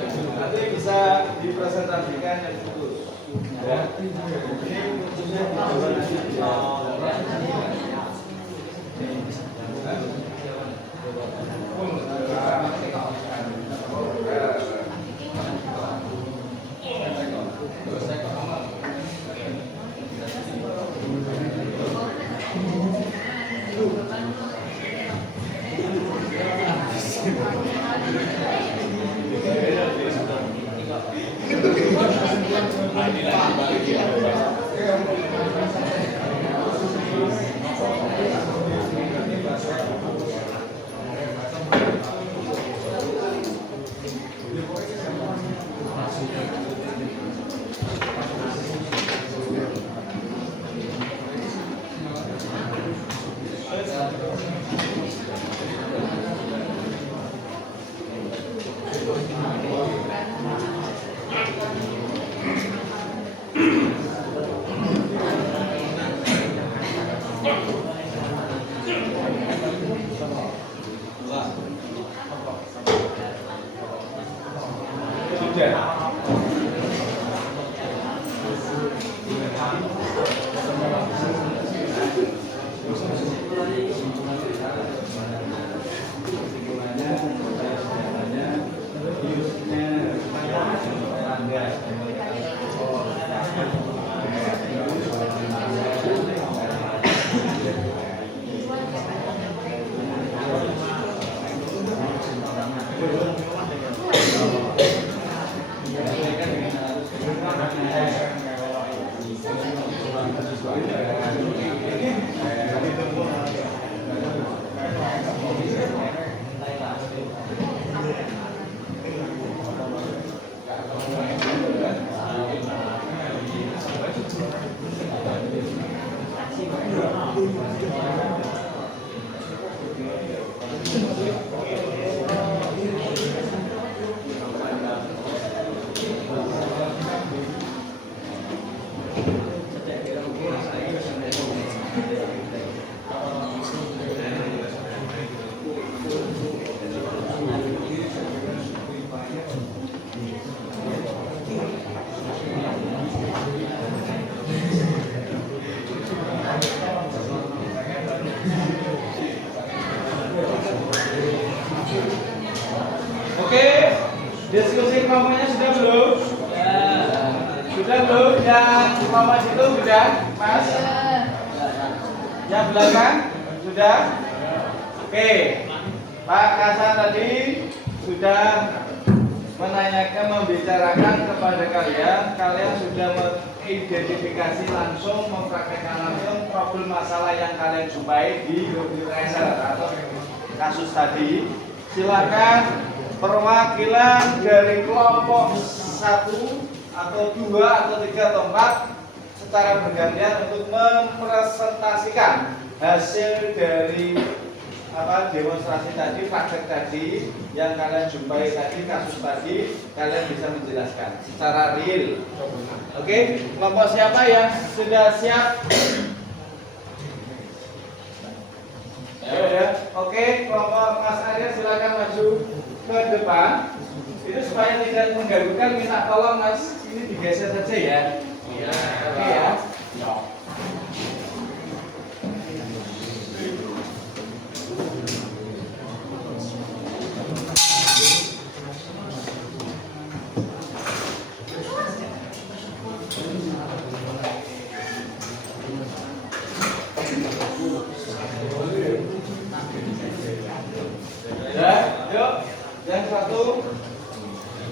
Nanti bisa dipresentasikan yang putus. Ya. Ini khususnya di Jawa nanti. Oke, diskusi kelompoknya sudah belum? Sudah belum? Yang kelompok situ sudah, Mas? Yang belakang sudah? Oke, Pak Kasan tadi sudah menanyakan, membicarakan kepada kalian sudah mengidentifikasi langsung, mempraktekkan langsung problem masalah yang kalian jumpai di research atau kasus tadi. Silakan perwakilan dari kelompok 1 atau 2 atau 3 atau 4 secara bergantian untuk mempresentasikan hasil dari demonstrasi tadi, praktek tadi yang kalian jumpai tadi, kasus tadi, kalian bisa menjelaskan secara real. Oke, kelompok siapa yang sudah siap? Ya. Oke, kelompok Mas Arya silakan maju ke depan. Itu supaya tidak mengganggukan, minta tolong Mas, ini digeser saja ya. Iya. Oke ya. Ya, yuk. Yang satu,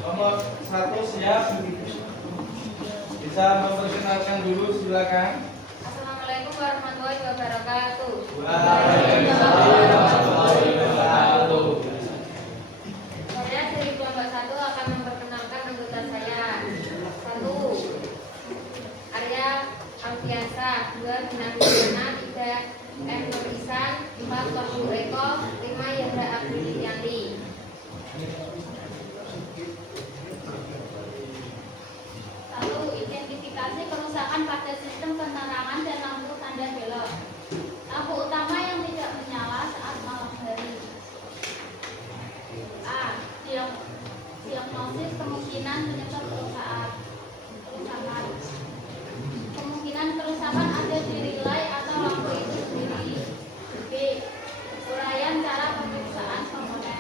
nomor 1 siap. Bisa memperkenalkan dulu, silakan. Assalamualaikum warahmatullahi wabarakatuh. Saya dari kelompok 1 akan memperkenalkan anggota saya. 1. Arya Alfiasa, 2. Dina Fitriana, 3. M. Nur Ihsan, 4. Korbu Eko, 5. Yahra Aprilianti. Identifikasi kerusakan pada sistem penerangan dan lampu tanda belok. Lampu utama yang tidak menyala saat malam hari. A. Diagnosis kemungkinan penyebab kerusakan. Kemungkinan kerusakan ada di relay atau lampu itu sendiri. B. Uraian cara pemeriksaan komponen.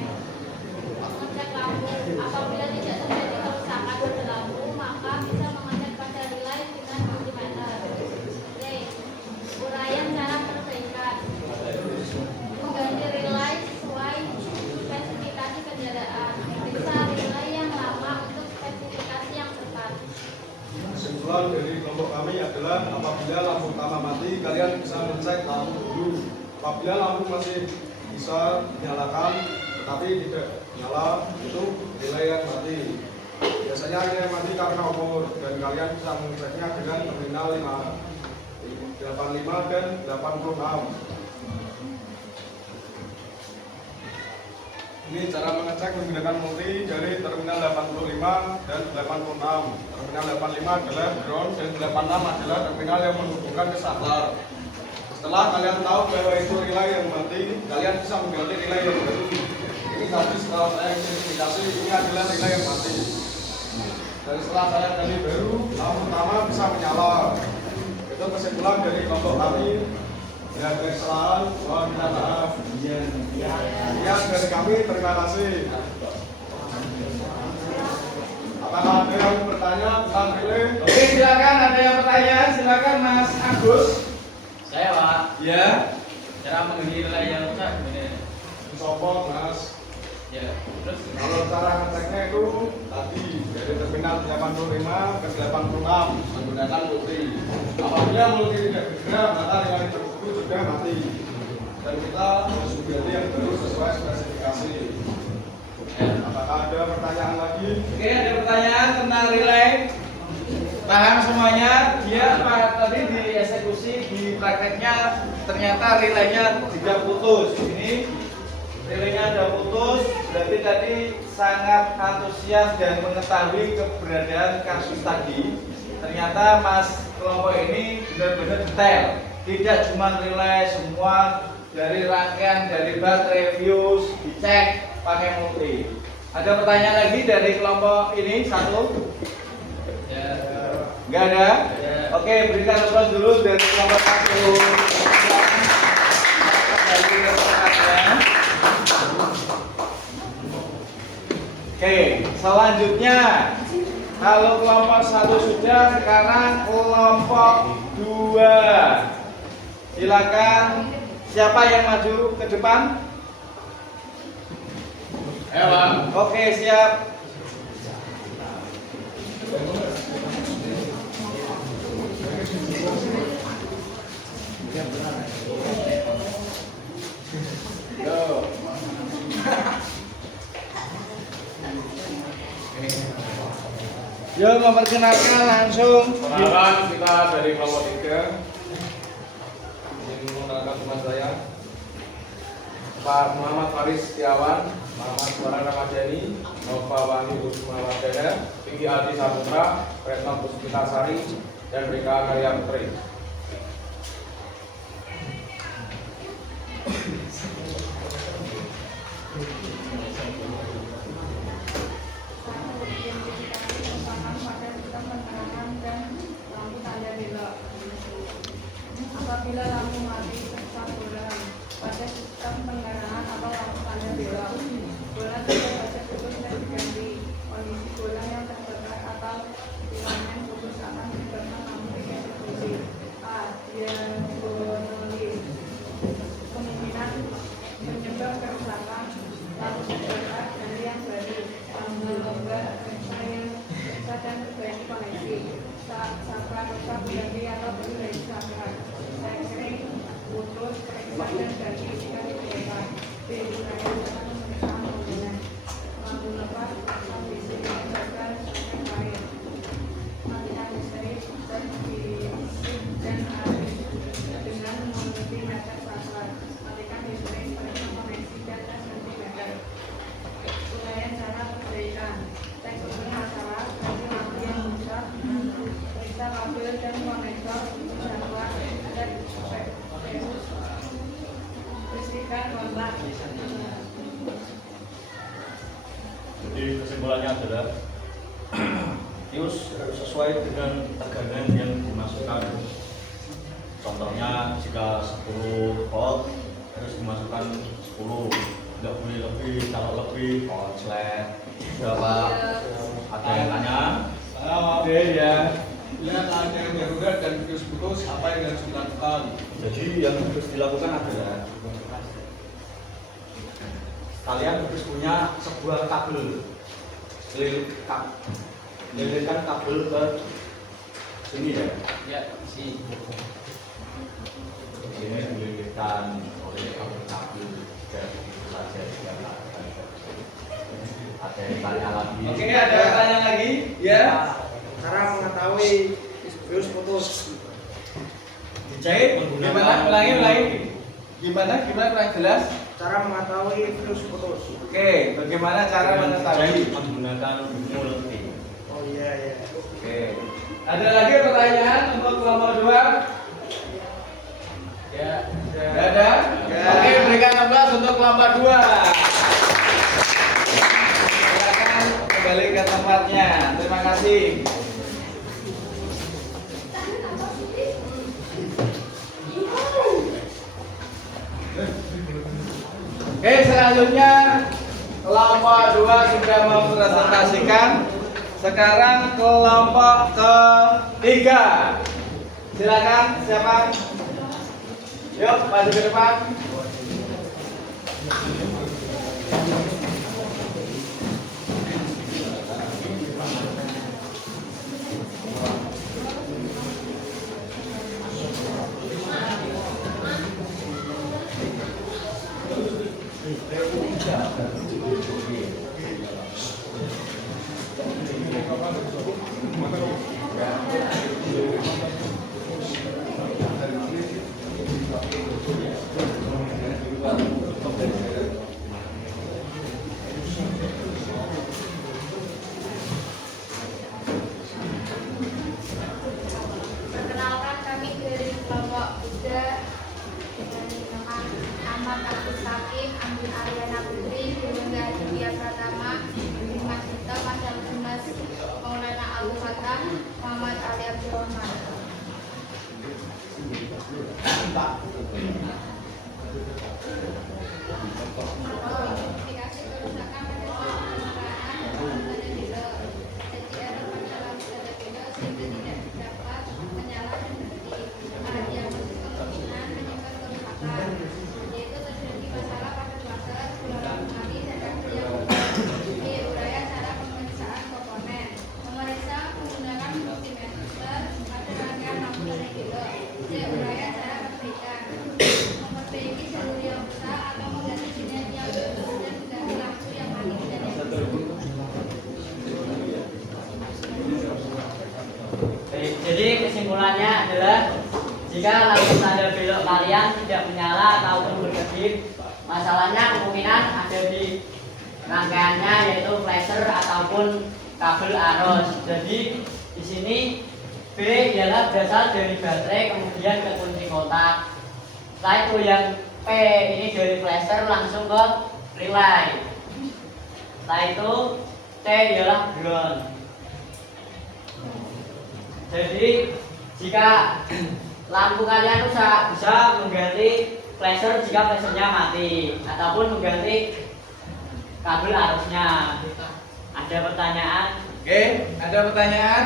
Mengecek lampu. Apabila tidak terjadi kerusakan pada lampu, maka bisa mengecek pada relay dengan multimeter. C. Uraian cara perbaikan. Mengganti relay sesuai spesifikasi kendaraan. Periksa relay yang lama untuk spesifikasi yang tepat. Kesimpulan dari kelompok kami adalah apabila lampu utama mati, kalian bisa mengecek lampu dulu. Apabila lampu masih bisa dinyalakan tetapi tidak nyala, itu relay yang mati. Biasanya relay yang mati karena umur, dan kalian bisa mengeceknya dengan terminal 85 dan 86. Ini cara mengecek menggunakan multi dari terminal 85 dan 86. Terminal 85 adalah ground dan 86 adalah terminal yang menghubungkan ke saklar. Setelah kalian tahu bahwa itu relay yang mati, kalian bisa mengganti relay yang baru. Ini tadi setelah saya identifikasi, ini adalah relay yang mati. Dan setelah saya ganti baru, lampu utama bisa menyala. Itu kesimpulan dari kelompok kami. Ya, kesalahan, mohon minta maaf. Ya, dari kami, terima kasih. Apakah ada yang bertanya tentang relay? Oke, silakan ada yang bertanya, silakan Mas Agus. Saya Pak, Ya. cara mengenai relay yang rusak gimana? Sopot, Mas. Ya, terus Kalau cara ngeceknya itu tadi dari terminal 85 ke 86 menggunakan multi. Apabila multi tidak bergerak, maka relay tersebut sudah mati. Dan kita harus mengganti yang baru sesuai spesifikasi. Apakah ada pertanyaan lagi? Oke, ada pertanyaan tentang relay. Paham semuanya? Dia tadi dieksekusi di prakteknya ternyata relaynya tidak putus. Ini relaynya ada putus, berarti tadi sangat antusias dan mengetahui keberadaan kasus tadi. Ternyata Mas kelompok ini benar-benar detail. Tidak cuma relay, semua dari rangkaian dari baterai fuse dicek pakai multi. Ada pertanyaan lagi dari kelompok ini satu? ya, Enggak ada? Ya. Oke, berikan aplaus dulu dari kelompok satu. Dari rekan-rekannya. Oke, selanjutnya kalau kelompok satu sudah, sekarang kelompok 2. Silakan, siapa yang maju ke depan? ayo Pak. Oke, siap. Yo. Yo, memperkenalkan langsung. Perkenalkan, kita dari kelompok 3 ingin mengenalkan teman saya Pak Muhammad Faris Setiawan, Muhammad Suara Ramadhani, Nova Wani Usma Wardana, Tinggi Adi Saputra, Retno Puspita Sari, dan Rika Karya Putri. Apabila lampu mati serta bola pada sistem penggunaan atau lampu tanda belok, bola tidak saja putus dan diganti. Kondisi bola yang terbakar atau filamen putus akan menyebabkan lampu dieksekusi. A. Diagonalis. Kemungkinan penyebab kerusakan lampu terbakar dari yang baru, lampu longgar, reksa dan perbaiki koneksi. Saklar rusak berganti atau perbaiki saklar. Sering putus, periksa dan ganti jika diperlukan. B. Uraian cara pemeriksaan komponen. Lampu lepas, pasang listrik, bakar, yang lain. Matikan listrik dan diisi dan air dengan multimeter saklar. Matikan listrik, periksa koneksi dan tes multimeter. Uraian cara perbaikan. Cek sumber masalah, ganti lampu yang rusak, periksa kabel dan konektor, jadwal dan listrikan kontak. Jadi kesimpulannya adalah fuse sesuai dengan tegangan yang dimasukkan. Contohnya jika 10 volt harus dimasukkan 10, tidak boleh lebih. Kalau lebih konslet. Berapa? Ada yang tanya? Oke ya. Lihat ada yang darurat dan fuse putus, apa yang harus dilakukan? Jadi yang harus dilakukan adalah kalian harus punya sebuah kabel, lilitkan kabel ke sini ya. Ya, sini. Ini dililitkan oleh kabel-kabel dari itu saja. Ada yang tanya lagi? Oke, ada yang tanya lagi? Ya. Cara mengetahui fuse putus. Dijahit. Gimana? Ulangi. Gimana kurang jelas? Cara mengetahui fuse putus. Oke, bagaimana cara mengetahui? Menggunakan multi. Oh iya. Oke. Ada lagi pertanyaan untuk kelompok 2? Ya, Tidak ada? Oke, berikan aplaus untuk kelompok 2. Silakan kembali ke tempatnya. Terima kasih. Oke, selanjutnya kelompok 2 sudah mempresentasikan. Sekarang kelompok ke-3. Silakan, siapa? Yuk, maju ke depan. Perkenalkan kami dari kelompok 3 dengan nama Agus Hakim, Ambil Aryana Putri, Gurunda Divya Pratama, Dimas Dita, Masal Dimas, Maulana Abu Khatam, Muhammad Ali Abdurrahman. Identifikasi kerusakan pada penggunaan pada dilo, CCR penyalah pada dilo sehingga tidak dapat menyala dan berhenti. Diagnosis kemungkinan menyebabkan kerusakan, yaitu terjadi masalah pada cluster, bola kali dan kabel yang rusak. Uraian cara pemeriksaan komponen. Memeriksa menggunakan multimeter pada rangkaian lampu pada dilo. Uraian cara perbaikan. Memperbaiki jalur yang rusak atau mengganti sinyal yang putus dan mengganti lampu yang mati dan yang rusak. Jadi kesimpulannya adalah jika lampu tanda belok kalian tidak menyala ataupun berkedip, masalahnya kemungkinan ada di rangkaiannya yaitu flasher ataupun kabel arus. Jadi di sini B ialah berasal dari baterai kemudian ke kunci kontak. Setelah itu yang P ini dari flasher langsung ke relay. Setelah itu T ialah ground. Jadi jika lampu kalian rusak bisa mengganti flasher jika flashernya mati ataupun mengganti kabel arusnya. Ada pertanyaan? Oke, ada pertanyaan?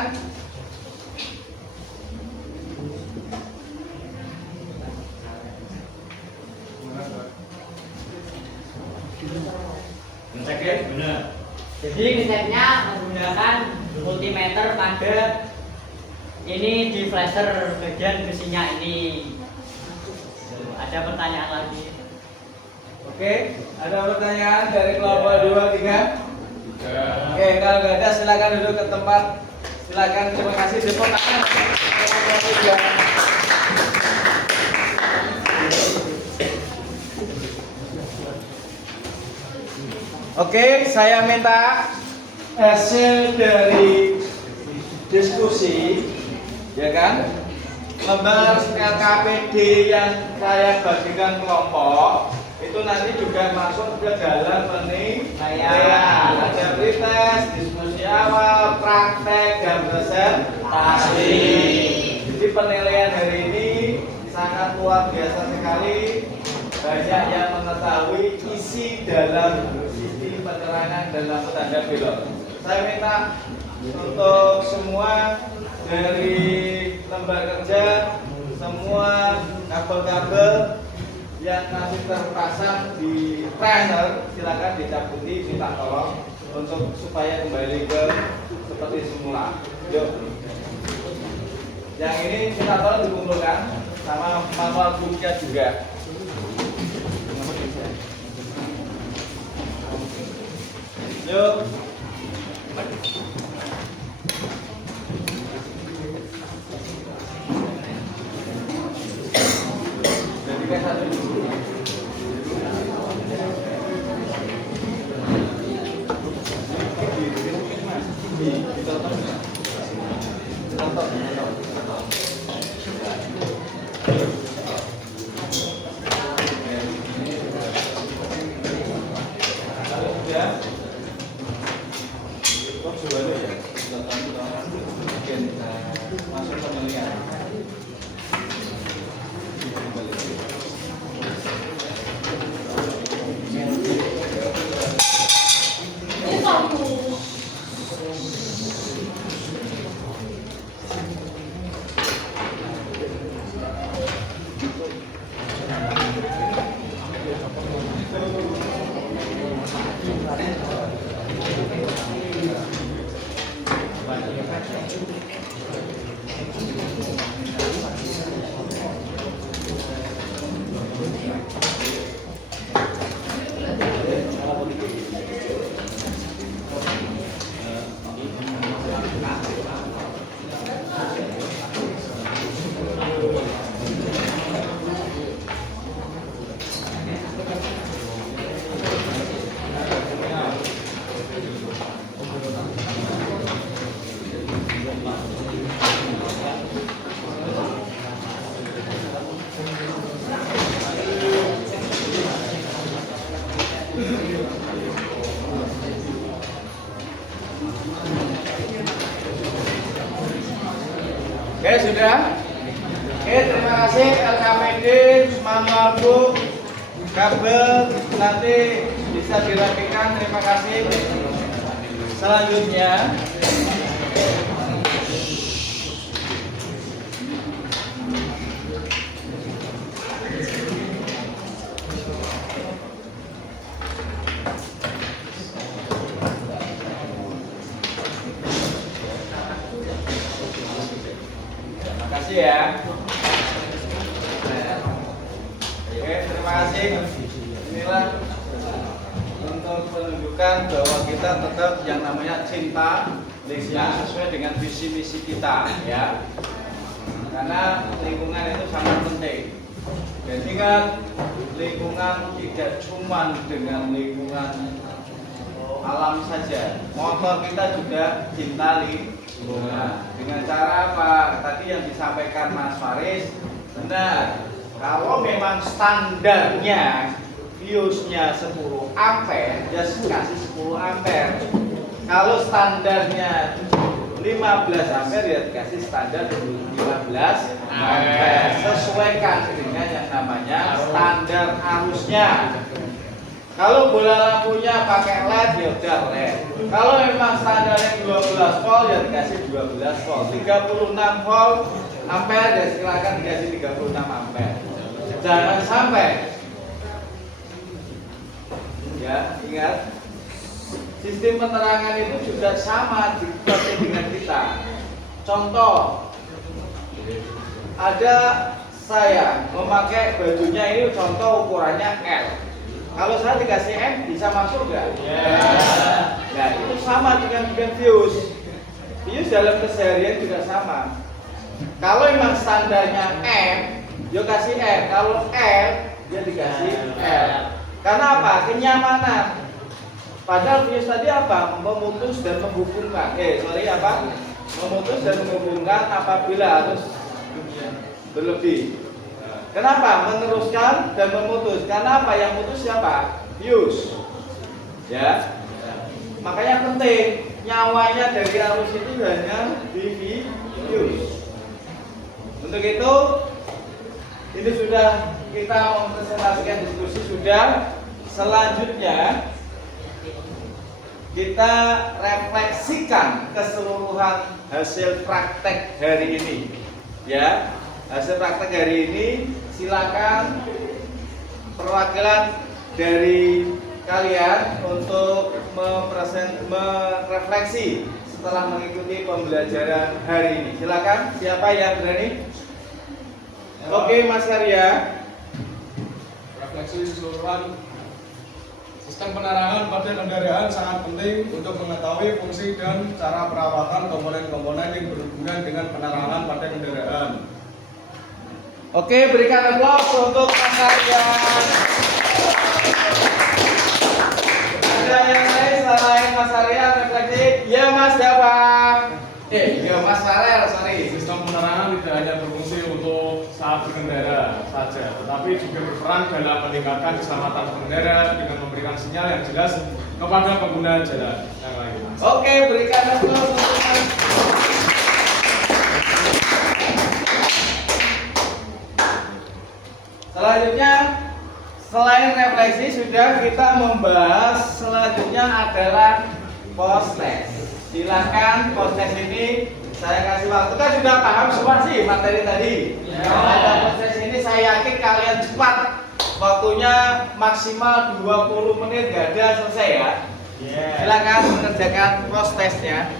Ngecek ya, benar. Jadi ngeceknya menggunakan multimeter pada ini di flasher bagian besinya ini. Ada pertanyaan lagi? Oke, ada pertanyaan dari kelompok 2, 3? Oke, kalau nggak ada silakan duduk ke tempat. Silakan, terima kasih. Tepuk tangan. Kelompok 3. Oke, saya minta hasil dari diskusi, ya kan? Lembar LKPD yang saya bagikan kelompok itu nanti juga masuk ke dalam penilaian. Ada pretest, diskusi awal, praktek, dan presentasi. Jadi penilaian hari ini sangat luar biasa sekali. Banyak yang mengetahui isi dalam sistem penerangan dalam tanda belok. Saya minta untuk semua dari lembar kerja, semua kabel-kabel yang masih terpasang di panel silakan dicabuti, minta tolong untuk supaya kembali ke seperti semula. Yuk. Yang ini minta tolong dikumpulkan sama manual booknya juga. Yuk. Jadikan satu dulu. Masuk penilaian. Oke, sudah. Oke, terima kasih LKPD, manual book, kabel nanti bisa dirapikan. Terima kasih. Selanjutnya ya. Oke, terima kasih. Inilah untuk menunjukkan bahwa kita tetap yang namanya cinta lingkungan sesuai dengan visi misi kita, ya. Karena lingkungan itu sangat penting. Dan ingat, lingkungan tidak cuma dengan lingkungan alam saja. Motor kita juga cinta lingkungan. Dengan cara apa? Tadi yang disampaikan Mas Faris benar. Kalau memang standarnya fuse-nya 10 ampere, ya kasih 10 ampere. Kalau standarnya 15 ampere, ya kasih standar 15 ampere. Sesuaikan dengan yang namanya standar arusnya. Kalau bola lampunya pakai LED, ya udah LED. Kalau memang standarnya 12 volt, ya dikasih 12 volt. 36 volt ampere, ya silakan dikasih 36 ampere. Jangan sampai, ya ingat, sistem penerangan itu juga sama seperti dengan kita. Contoh, ada saya memakai bajunya ini, contoh ukurannya L. Kalau saya dikasih M, bisa masuk nggak? Nah, itu sama dengan fuse. Fuse dalam keseharian juga sama. Kalau memang standarnya M, dia kasih M. Kalau L, dia dikasih L. Karena apa? Kenyamanan. Padahal fuse tadi apa? Memutus dan menghubungkan. Memutus dan menghubungkan apabila harus berlebih. Kenapa? Meneruskan dan memutus. Karena apa? Yang putus siapa? Bius. Ya. Makanya penting, nyawanya dari arus itu hanya di bius. Untuk itu, ini sudah kita mempresentasikan diskusi sudah. Selanjutnya kita refleksikan keseluruhan hasil praktek hari ini. Ya, hasil praktek hari ini silakan perwakilan dari kalian untuk merefleksi setelah mengikuti pembelajaran hari ini. Silakan, siapa yang berani? Oke, Mas Arya. Refleksi keseluruhan sistem penerangan pada kendaraan sangat penting untuk mengetahui fungsi dan cara perawatan komponen-komponen yang berhubungan dengan penerangan pada kendaraan. Oke, berikan aplaus untuk Mas Arya. Ada yang lain selain Mas Arya refleksi? Ya Mas Dava. Ya Mas Farel, sorry. Sistem penerangan tidak hanya berfungsi untuk saat berkendara saja, tetapi juga berperan dalam meningkatkan keselamatan pengendara dengan memberikan sinyal yang jelas kepada pengguna jalan yang lain. Oke, berikan aplaus untuk Mas. Selanjutnya, selain refleksi sudah kita membahas selanjutnya adalah post test. Silakan post test ini saya kasih waktu. Kan sudah paham semua sih materi tadi. Kalau ada post test ini saya yakin kalian cepat. Waktunya maksimal 20 menit gak ada selesai ya. Silakan mengerjakan post testnya.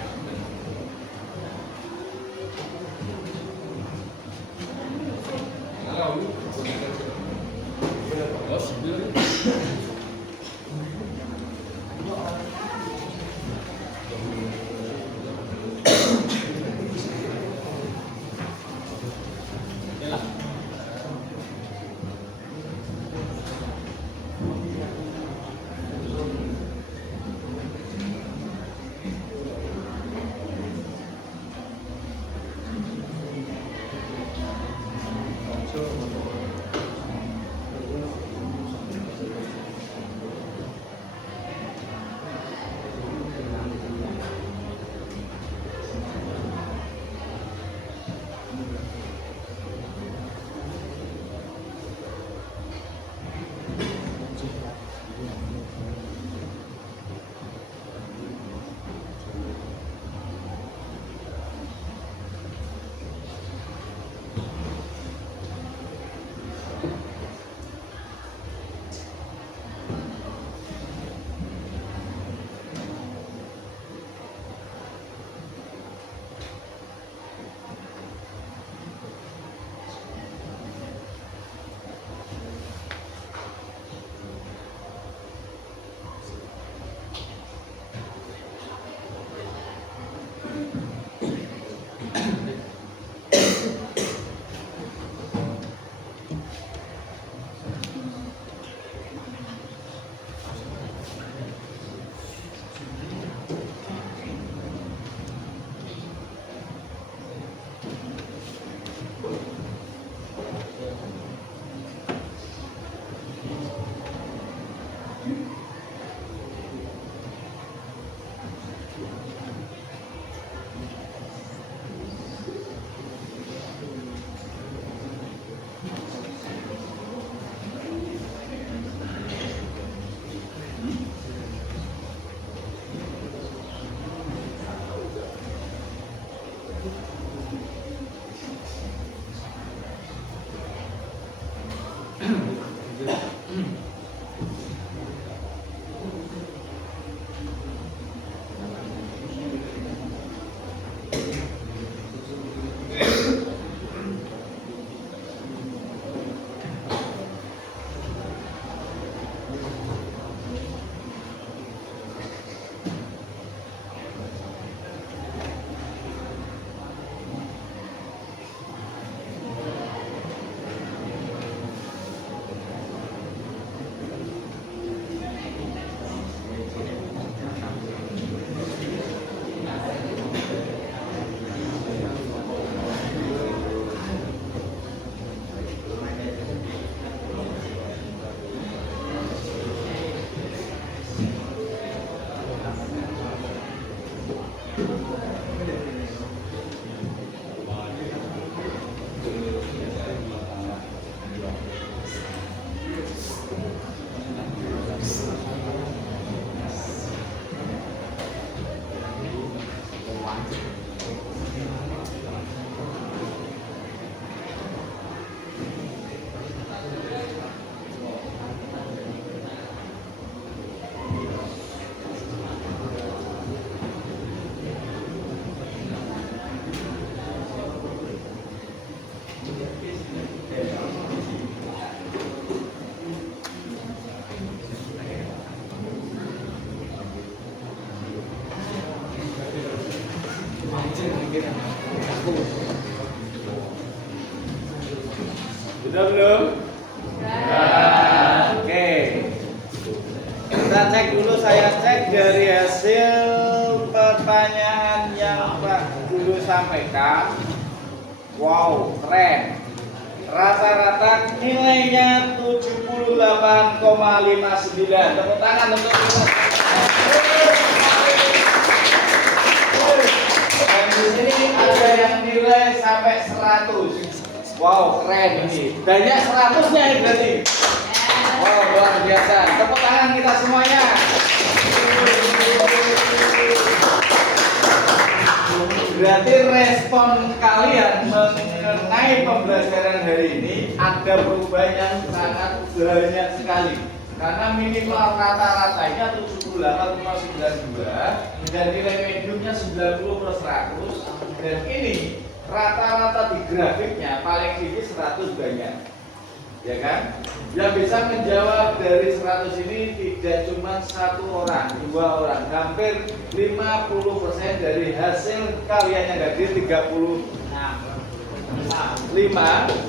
Sudah belum? Nah, oke. Kita cek dulu, saya cek dari hasil pertanyaan yang Pak Guru sampaikan. Wow, keren. Rata-rata nilainya 78,59. Tepuk tangan untuk kita. Dan di sini ada yang nilai sampai 100. Wow, keren ini. Banyak 100-nya ini berarti. Wow, luar biasa. Tepuk tangan kita semuanya. Berarti respon kalian mengenai pembelajaran hari ini ada perubahan yang sangat banyak sekali. Karena minimal rata-ratanya 78,92 dan nilai mediumnya 90/100 dan ini rata-rata di grafiknya paling tinggi 100 banyak, ya kan? Yang bisa menjawab dari 100 ini tidak cuma 1 orang, 2 orang, hampir 50% dari hasil kalian yang hadir 35.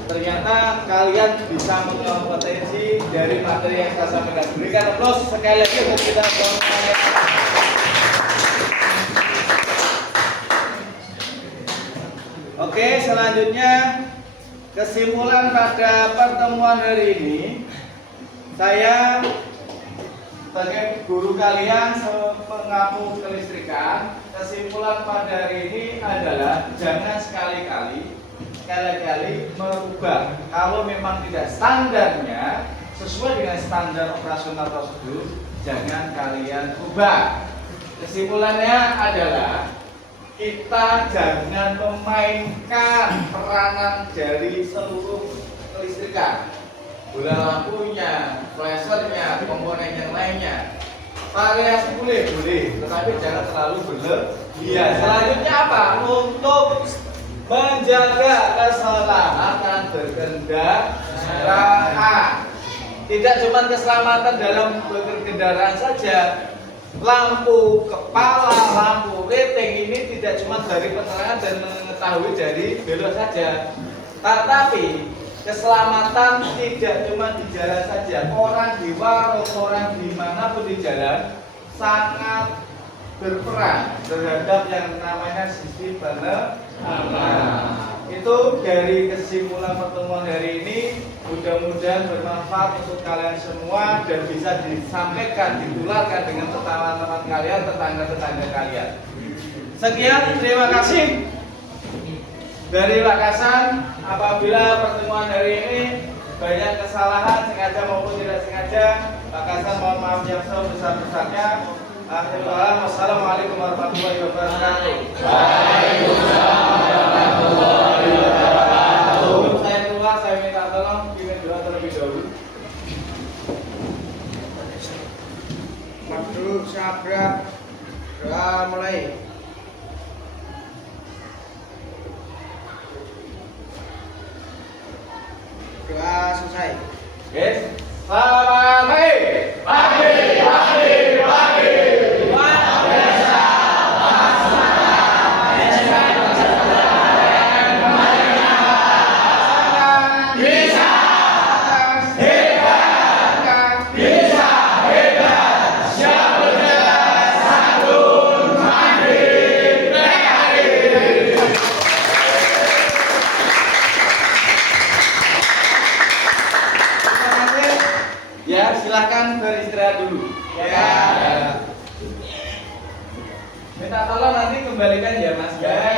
Ternyata kalian bisa mengompetisi dari materi yang saya sampaikan. Berikan aplaus sekali lagi untuk kita semuanya. Oke, selanjutnya kesimpulan pada pertemuan hari ini, saya sebagai guru kalian pengampu kelistrikan, kesimpulan pada hari ini adalah jangan sekali-kali merubah. Kalau memang tidak standarnya sesuai dengan standar operasional prosedur, jangan kalian ubah. Kesimpulannya adalah kita jangan memainkan peranan dari seluruh kelistrikan, bola lampunya, flashernya, komponen yang lainnya. Variasi boleh, tetapi jangan terlalu berlebihan. Selanjutnya apa? Untuk menjaga keselamatan berkendaraan. Tidak cuma keselamatan dalam berkendaraan saja. Lampu kepala, lampu rating ini tidak cuma dari penerangan dan mengetahui dari belok saja, tetapi keselamatan tidak cuma di jalan saja. Orang di warung, orang dimanapun di jalan sangat berperan terhadap yang namanya sistem penerangan. Itu dari kesimpulan pertemuan hari ini. Mudah-mudahan bermanfaat untuk kalian semua dan bisa disampaikan, ditularkan dengan teman-teman kalian, tetangga-tetangga kalian. Sekian, terima kasih dari Lakasan. Apabila pertemuan hari ini banyak kesalahan sengaja maupun tidak sengaja, Lakasan mohon maaf yang sebesar-besarnya. Wassalamualaikum warahmatullahi wabarakatuh. Waalaikumsalam warahmatullahi wabarakatuh. Sebelum saya keluar, saya minta tolong pimpin doa terlebih dahulu. Dulu sahabat, doa mulai. Doa selesai. Yes. Selamat pagi. Ya, silakan beristirahat dulu. Ya. Minta tolong nanti kembalikan ya Mas. Ya.